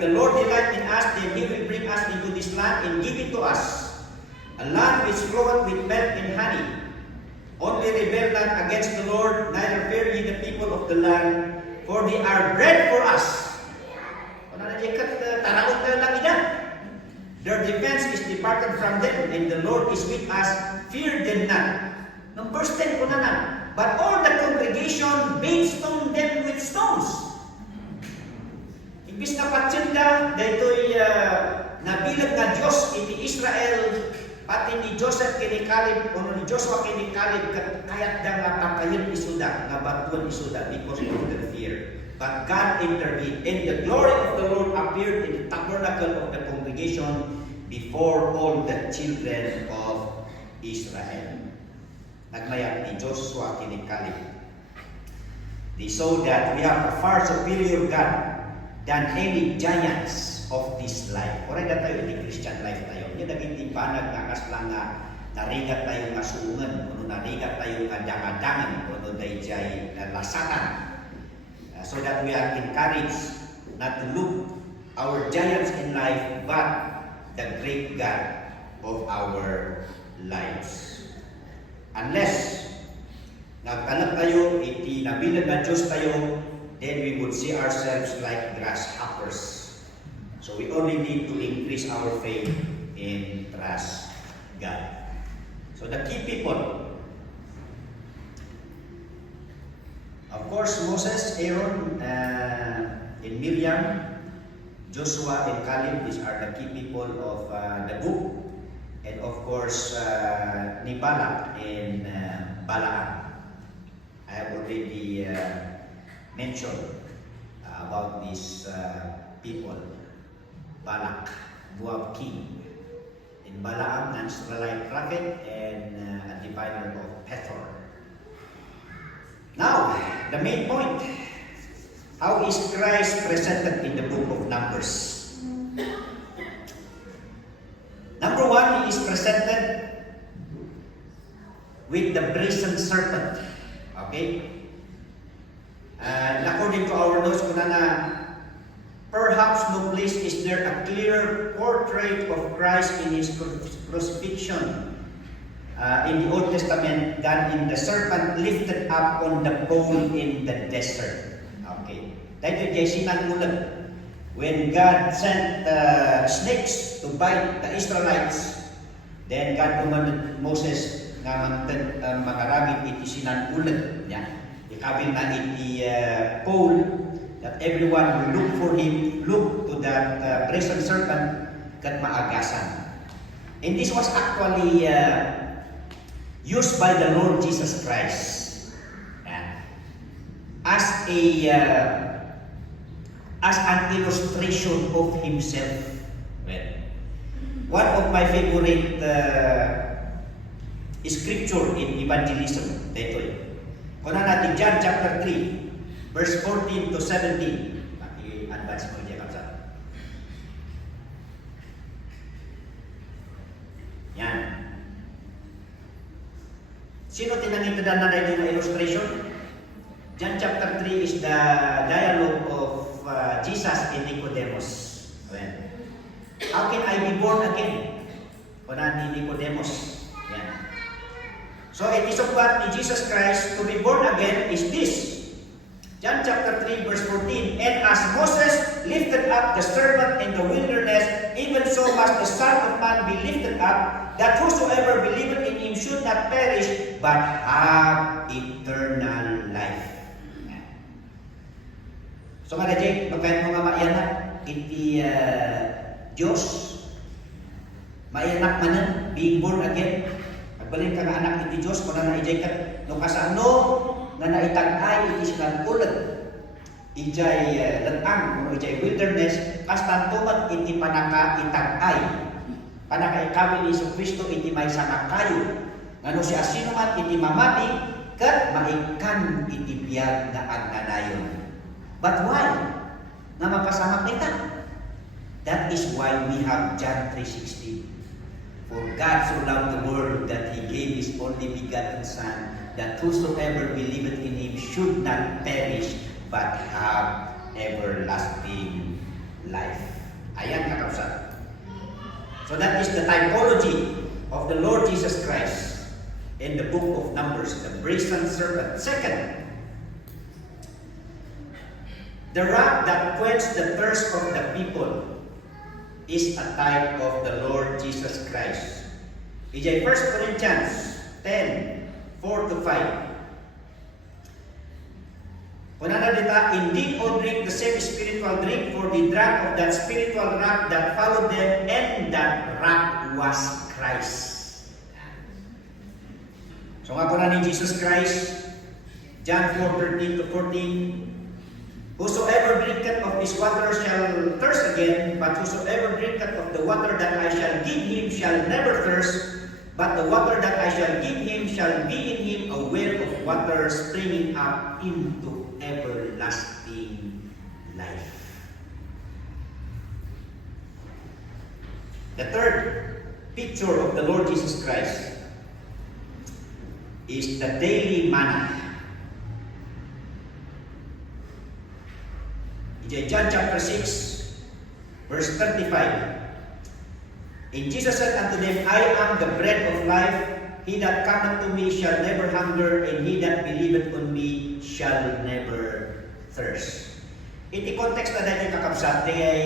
the Lord delight in us, then He will bring us into this land and give it to us, a land which floweth with milk and honey. Only rebel not against the Lord, neither fear ye the people of the land, for they are bread for us. Their defense is departed from them, and the Lord is with us. Fear them not. Nung verse 10 ko na, but all the congregation bade stone them with stones. Imbis na patsinda, dahito'y nabilag na Diyos iti Israel, pati ni Joseph kini Caleb, o ni Joshua kini Caleb, kaya't da nga pakayon isuda, nga batuan isuda, because of the fear. But God intervened, and the glory of the Lord appeared in the tabernacle of the congregation before all the children of Israel. Nagmayag ni Joshua kini Caleb. They saw that we have a far superior God than any giants of this life. Oray na tayo di Christian life tayo. Yan naging tipanag nga kaslang nga narigat tayo nga suungan, kuno narigat tayo nga dangadangan, kuno dayjay lasatan. So that we are encouraged not to look our giants in life, but the great God of our lives. Unless nagtanap tayo, iti nabilan na Diyos tayo, then we would see ourselves like grasshoppers. So we only need to increase our faith in trust God. So the key people, of course, Moses, Aaron, and Miriam, Joshua, and Caleb, these are the key people of the book. And of course, ni Balak and Balaam. I have already mentioned about these people. Balak, Moab king, and Balaam, an Israelite prophet, and a diviner of Pethor. Now, the main point, how is Christ presented in the book of Numbers? Number one, he is presented with the brazen serpent. Okay? And according to our notes, perhaps no place is there a clear portrait of Christ in his crucifixion in the Old Testament than in the serpent lifted up on the pole in the desert. Okay. Dahil ito sinangulag. When God sent snakes to bite the Israelites, then God commanded Moses nga makaragit iti sinangulag niya. Ikabil na iti pole that everyone will look for him, look to that brazen serpent kat maagasan. And this was actually used by the Lord Jesus Christ as an illustration of himself. Well, one of my favorite scripture in evangelism, dito. Kuna natin John chapter 3, verse 14 to 17. Paki-advance mo diyan kapsa. Yan. Sino tinangitan na dito ng illustration? John chapter 3 is the dialogue of Jesus and Nicodemus. Well, how can I be born again? Kuna ni Nicodemus. Yan. So it is of what ni Jesus Christ to be born again is this. John chapter 3 verse 14. And as Moses lifted up the serpent in the wilderness, even so must the Son of Man be lifted up, that whosoever believeth in him should not perish, but have eternal life. So nga Jay, magkain mga maiyanak, iti Diyos, maiyanak manan, being born again. Pagbalin ka nga anak iti Diyos, kung na ijay ka, no kasano, nga naitag-ay, iti silang ulat. Ijay latang, kung ijay wilderness, kastantumat iti panaka-itag-ay. Panaka-ikawi ni Iso Kristo, iti may sanakayo. Nga no siya sino man iti mamati, kat maikan itibiyag na agnanayon. But why? Nga mapasamak kita. That is why we have John 3:16. For God so loved the world that He gave His only begotten Son, that whosoever believeth in Him should not perish, but have everlasting life. Ayan kakabsat. So that is the typology of the Lord Jesus Christ in the book of Numbers, the brazen serpent. Second, the rock that quenched the thirst of the people is a type of the Lord Jesus Christ. In 1 Corinthians 10:4-5. Kunana dita, indeed all drink the same spiritual drink, for the drink of that spiritual rock that followed them, and that rock was Christ. So nga po na ni Jesus Christ, John 4:13-14, whosoever drinketh of this water shall thirst again, but whosoever drinketh of the water that I shall give him shall never thirst, but the water that I shall give him shall be in him a well of water springing up into everlasting life. The third picture of the Lord Jesus Christ is the daily manna. In John chapter 6, verse 35. And Jesus said unto them, I am the bread of life. He that cometh to me shall never hunger, and he that believeth on me shall never thirst. Iti context na dahil kakabsat, ay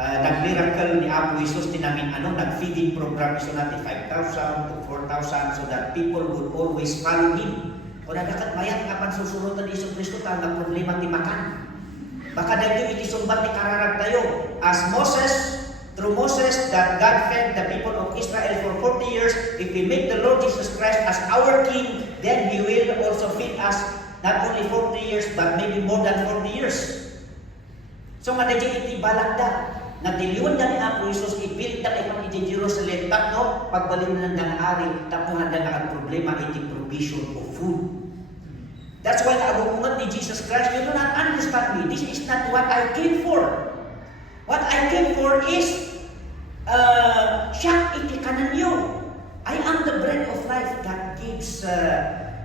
nag-miracle ni Apo Jesus, tinamin nag-feeding program iso natin 5,000 to 4,000 so that people would always follow Him. O nagakat mayat kapan susurutan ni Iso Kristo ta na problema ti makan. Baka dahil iti sumbat ni kararag tayo. As Moses, through Moses, that God fed the people of Israel for 40 years. If we make the Lord Jesus Christ as our King, then He will also feed us not only 40 years, but maybe more than 40 years. So nga dahil iti balak da, natiliwan da ni Apo Jesus, ipilit da kayo iti Jerusalem, tapno, pagbalik na ng hari, tapno nga da nga problema iti provision of food. That's why naagungungan ni Jesus Christ, you do not understand me. This is not what I came for. What I came for is siya iti kanan niyo. I am the bread of life that gives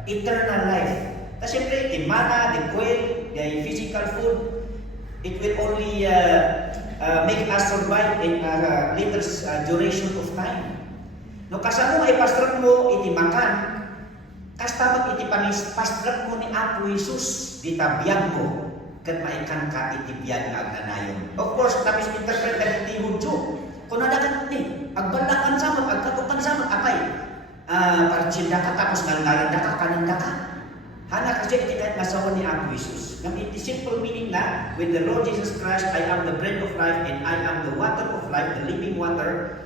eternal life. Kasi siyempre, the manna, the quail, the physical food, it will only make us survive in a little duration of time. No, kasano ay pastrak mo iti makan, kastamag iti pastrak mo ni Apo Jesus, di tabiyag mo, kat maikan ka iti biyag nga agnanayon. Of course, tapos interpret na iti Hudyo. Kung nadagat ni, agbalakan samot, agkatukan samot, apay, parchinda ka, tapos nalanda ka, kananda ka. Hana kasi iti kahit masawa ni Apo Jesus. Nang iti simple meaning na, with the Lord Jesus Christ, I am the bread of life, and I am the water of life, the living water.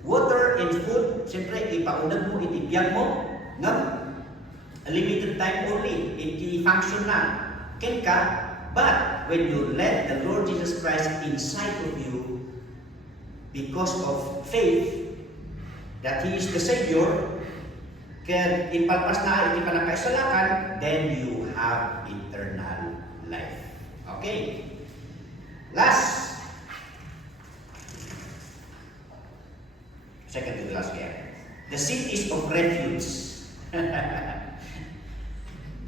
Water and food, siyempre, ipaunag mo, iti biyag mo, nga, a limited time only, iti function na. Ken ka, but when you let the Lord Jesus Christ inside of you, because of faith that He is the Savior, kaya ipalpas na iti panakaisalakan, then you have eternal life. Okay? Last. Second to the last here. The cities of refuge.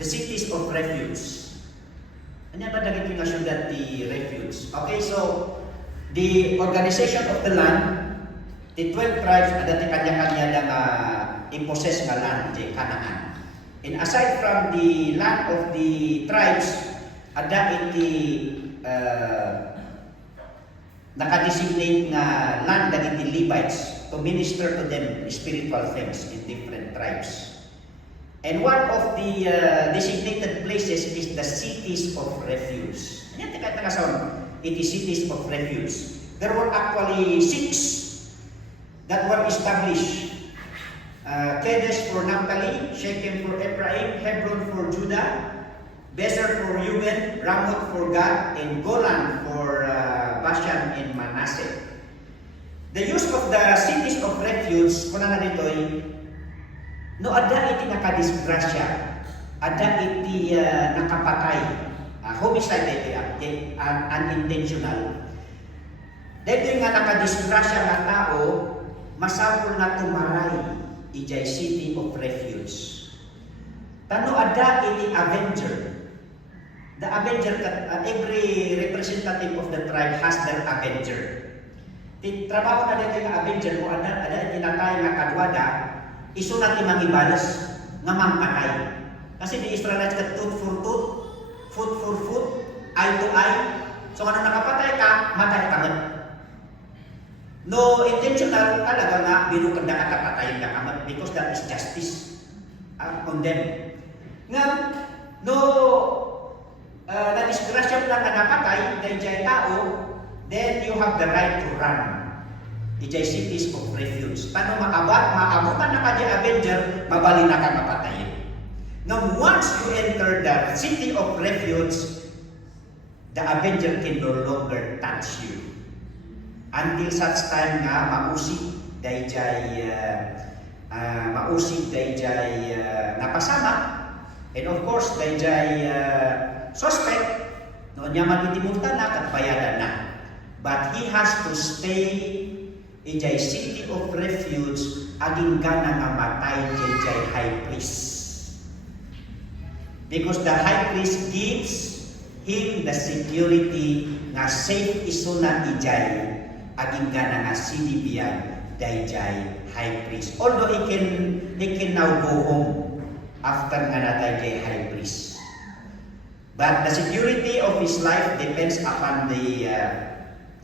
The cities of refuge. Ano ba naging syudad di refuge? Okay, so the organization of the land, the 12 tribes, ada ti kanya-kanya lang i-possess nga land, di Canaan. And aside from the land of the tribes, ada iti nakadesignate nga land dagiti Levites to minister to them spiritual things in different tribes. And one of the designated places is the cities of refuge. Yan tika it is cities of refuge. There were actually 6 that were established. Kedesh for Naphtali, Shechem for Ephraim, Hebron for Judah, Bezer for Reuben, Ramoth for Gad, and Golan for Bashan and Manasseh. The use of the cities of refuge, kuna na dito'y No ada iti nakadisgrasya, ada iti nakapatay, homicide iti unintentional. Dito nga nakadisgrasya nga tao, masapol na tumaray ijay city of refuge. Tano ada iti avenger. The avenger, every representative of the tribe has their avenger. Trabaho na dito yung avenger mo, ada tinatay nga kadwada, iso na ti mangibalas nga mangpatay. Kasi di Israelites ka tooth for tooth, foot for foot, eye to eye. So kung nakapatay ka, matay ka nga. No intentional talaga nga, binukad na katapatayin ka kamat because that is justice on them. Nga, no, na-disgrasya lang na napatay, dahil dyan tao, then you have the right to run. Ijay cities of refuge. Tano maabutan na ka di avenger, mabali na ka mapatayin. Now, once you enter the city of refuge, the avenger can no longer touch you. Until such time nga mausig dayjay napasama, and of course dayjay suspect no nya matitimultan na kat bayadan na. But he has to stay in the city of refuge aging gana nga matay dayjay high priest. Because the high priest gives him the security nga safe isuna ijay aging gana nga sinibiyan dayjay high priest. Although he can now go home after nga natay jay high priest. But the security of his life depends upon the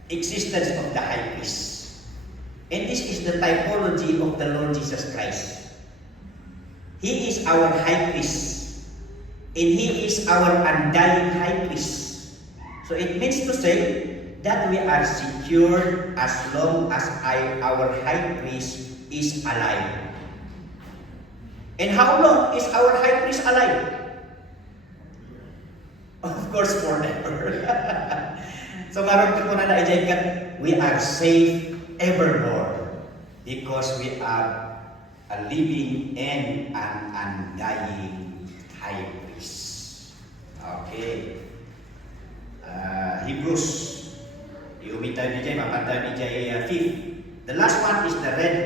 existence of the high priest. And this is the typology of the Lord Jesus Christ. He is our high priest. And he is our undying high priest. So it means to say that we are secured as long as our high priest is alive. And how long is our high priest alive? Of course, forever. So maroon ko na na-ejay kat, we are safe evermore because we are a living and an undying high priest. Okay. Hebrews. Iumitay ni Jay, mapanda ni Jay 5. The last one is the red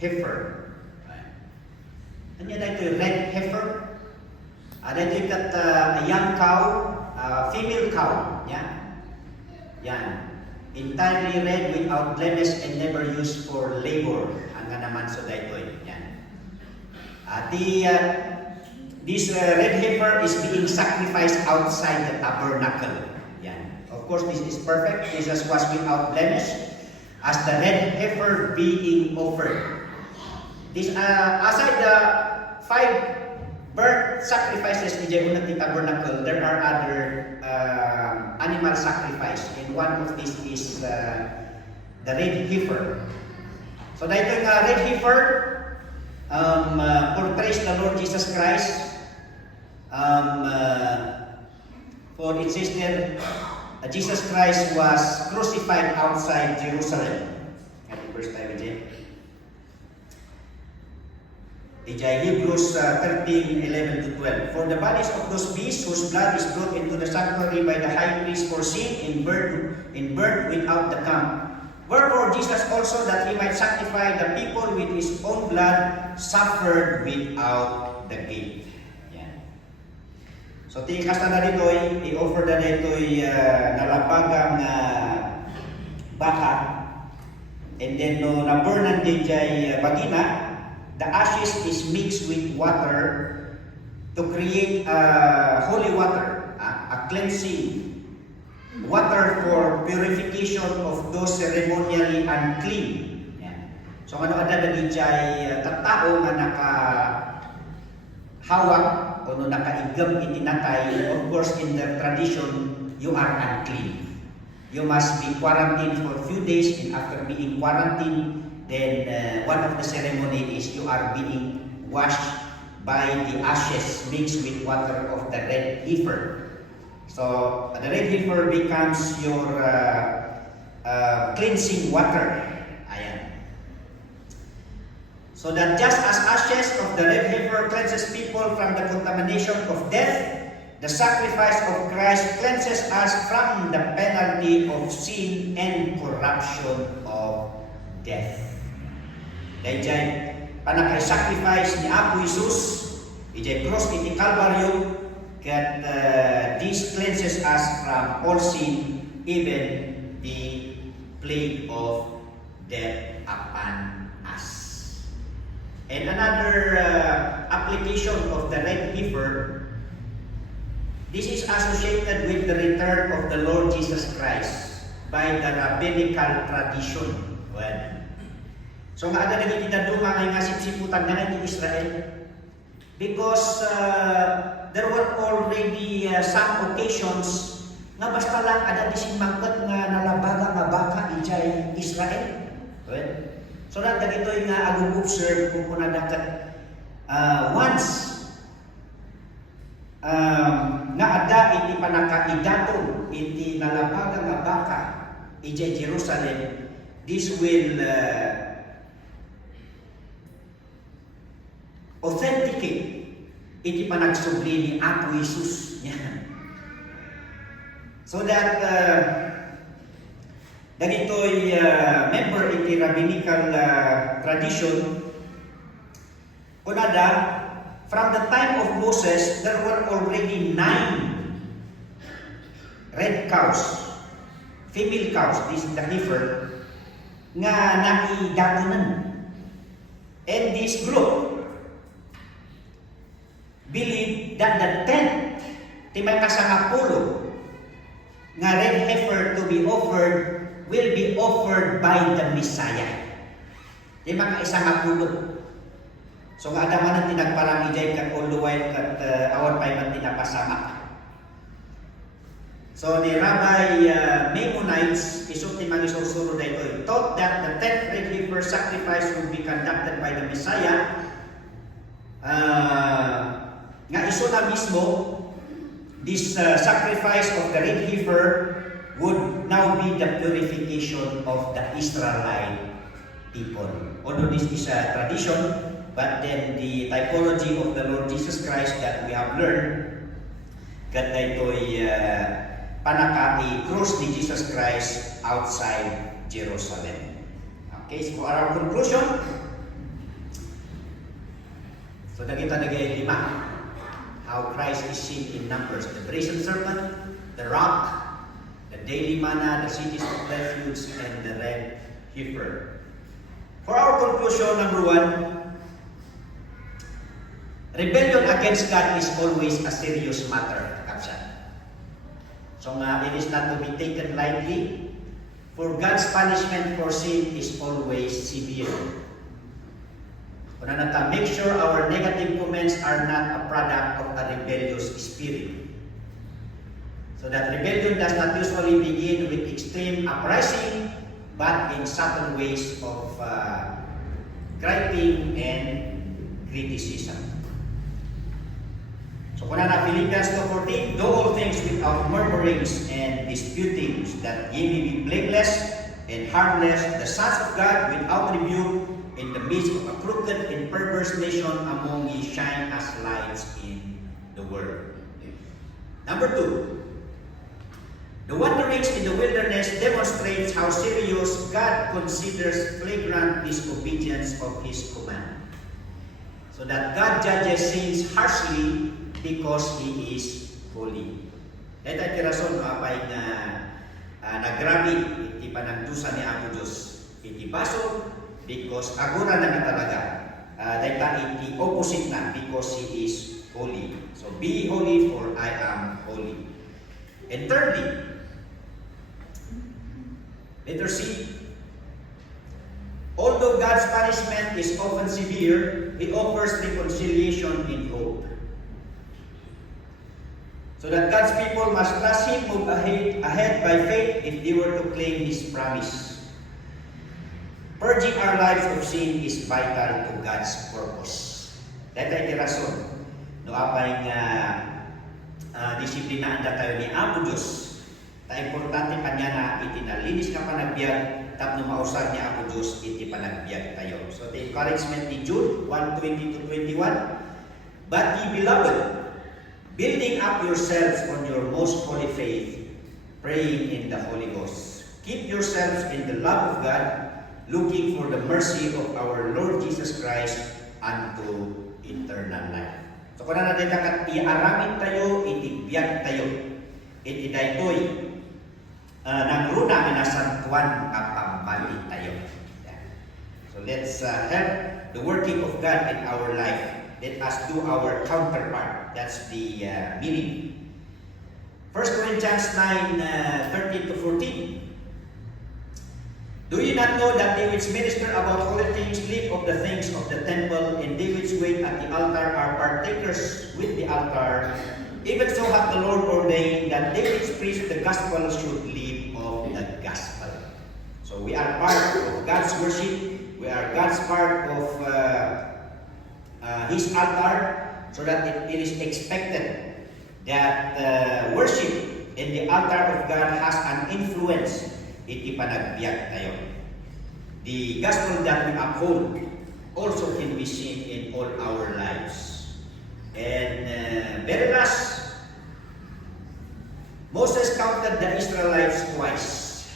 heifer. Ano yan ito yung red heifer? Ito yung a young cow, female cow. Yan. Entirely red without blemish and never used for labor. Hanga naman so dito yan. This red heifer is being sacrificed outside the tabernacle. Of course, this is perfect. Jesus was without blemish as the red heifer being offered. This aside the 5 burnt sacrifices in the tabernacle, there are other animal sacrifice, and one of these is the red heifer. So dito yung red heifer portrays the Lord Jesus Christ. For it says there, Jesus Christ was crucified outside Jerusalem. Verse 5 Hebrews 13:11-12. For the bodies of those beasts whose blood is brought into the sanctuary by the high priest for sin in birth without the camp. Wherefore Jesus also, that he might sanctify the people with his own blood, suffered without the gate. So tikas na dito i-offer na dito nalabagang baka, and then no naburnan din jay bagina, the ashes is mixed with water to create holy water, a cleansing water for purification of those ceremonially unclean. So ano ada din jay tattao nga nakahawak o no nakaigam itinatay. Of course, in the tradition, you are unclean. You must be quarantined for a few days, and after being quarantined, then one of the ceremony is you are being washed by the ashes mixed with water of the red heifer. So the red heifer becomes your cleansing water. Ayan. So that just as ashes of the red heifer cleanses people from the contamination of death, the sacrifice of Christ cleanses us from the penalty of sin and corruption of death. Dahil panakay-sacrifice ni Apo Jesus, ijay cross iti Calvario, that this cleanses us from all sin, even the plague of death upon us. And another application of the red heifer, this is associated with the return of the Lord Jesus Christ by the rabbinical tradition. Well, so nga ada naging tinaduma ngay nga sipsiputan na ng Israel because there were already some occasions nga basta lang ada disimangkat nga nalabaga nga baka ijay Israel. Well, so that dagitoy nga agong observe kung kunadakat once nga ada iti panakaidaton iti nalabaga nga baka ijay Jerusalem, this will authenticate iti panagsubli ni Apo Jesus. So that dagitoy member iti rabbinical tradition kunada, from the time of Moses, there were already 9 red cows, female cows, this is the heifer, nga naidatonan. And this group believe that the 10th, timay kasangapulo, nga red heifer to be offered will be offered by the Messiah. Timay kasangapulo. So nga ada man ang tinagparang ijay kat all the while kat awan pa'y man tinapasama. So the Rabbi Maimonides, isok ti mga isusuro dito, taught that the 10th red heifer sacrifice would be conducted by the Messiah. Nga iso na mismo, this sacrifice of the red heifer would now be the purification of the Israelite people. Although this is a tradition, but then the typology of the Lord Jesus Christ that we have learned, kat ito'y panaka-cross ni Jesus Christ outside Jerusalem. Okay, so for our conclusion, so nakita nagay 5, how Christ is seen in numbers: the brazen serpent, the rock, the daily manna, the cities of refuge, and the red heifer. For our conclusion, number 1, rebellion against God is always a serious matter. So it is not to be taken lightly, for God's punishment for sin is always severe. Make sure our negative comments are not a product of a rebellious spirit. So that rebellion does not usually begin with extreme uprising, but in subtle ways of griping and criticism. So kuna na Philippians 2:14, do all things without murmurings and disputings, that ye may be blameless and harmless, the sons of God without rebuke, in the midst of a crooked and perverse nation, among ye shine as lights in the world. Number 2, the wanderings in the wilderness demonstrates how serious God considers flagrant disobedience of His command. So that God judges sins harshly because He is holy. Ito ay rason apay na nagrabi iti panagdusa ni Apo Diyos iti baso, because agura na talaga dahil iti opposite na, because He is holy. So be holy for I am holy. And thirdly, letter C, although God's punishment is often severe, He offers reconciliation in hope. So that God's people must trust Him, move ahead by faith if they were to claim His promise. Purging our lives of sin is vital to God's purpose. Dahil ay rason, no apay nga disiplinaan na tayo ni Apo Diyos, ta importante kanya na itinali linis nga panagbiag, tapno mausag niya ako Diyos, iti panagbiag tayo. So the encouragement ni Jude 1:20 to 21, but ye beloved, building up yourselves on your most holy faith, praying in the Holy Ghost. Keep yourselves in the love of God, looking for the mercy of our Lord Jesus Christ unto eternal life. So kung na natin kakat iaramid tayo, itibiyag tayo. Iti daytoy nagruna nga nasantuan kapambali tayo. So let's have the working of God in our life. Let us do our counterpart. That's the meaning. 1 Corinthians 9:13 to 14. Do you not know that they which minister about holy things live of the things of the temple, and they which wait at the altar are partakers with the altar? Even so hath the Lord ordained that they which preach the gospel should live of the gospel. So we are part of God's worship. We are God's part of His altar, so that it is expected that worship in the altar of God has an influence. Iti panagbiag tayo. The gospel that we uphold also can be seen in all our lives. And very last, Moses counted the Israelites twice.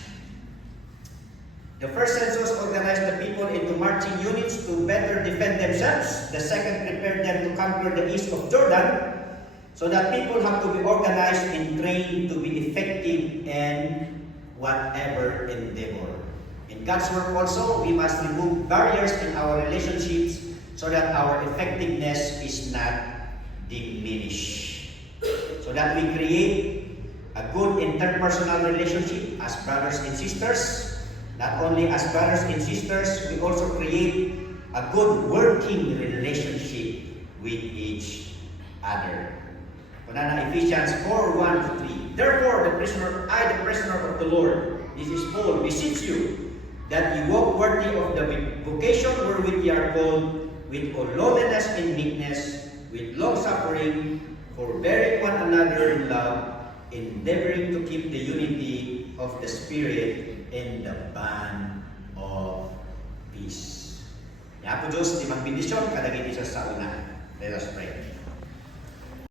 The first census organized the people into marching units to better defend themselves. The second prepared them to conquer the east of Jordan, so that people have to be organized and trained to be effective in whatever endeavor. In God's work also, we must remove barriers in our relationships so that our effectiveness is not diminished. So that we create a good interpersonal relationship as brothers and sisters. Not only as brothers and sisters, we also create a good working relationship with each other. Kunana Ephesians 4:1 to 3. Therefore, the prisoner of the Lord, this is Paul, beseech you, that ye walk worthy of the vocation wherewith ye are called, with all lowliness and meekness, with long suffering, forbearing one another in love, endeavoring to keep the unity of the Spirit in the band of peace. Ya po Diyos, di magbindisyon, kadagiti sa una. Let us pray.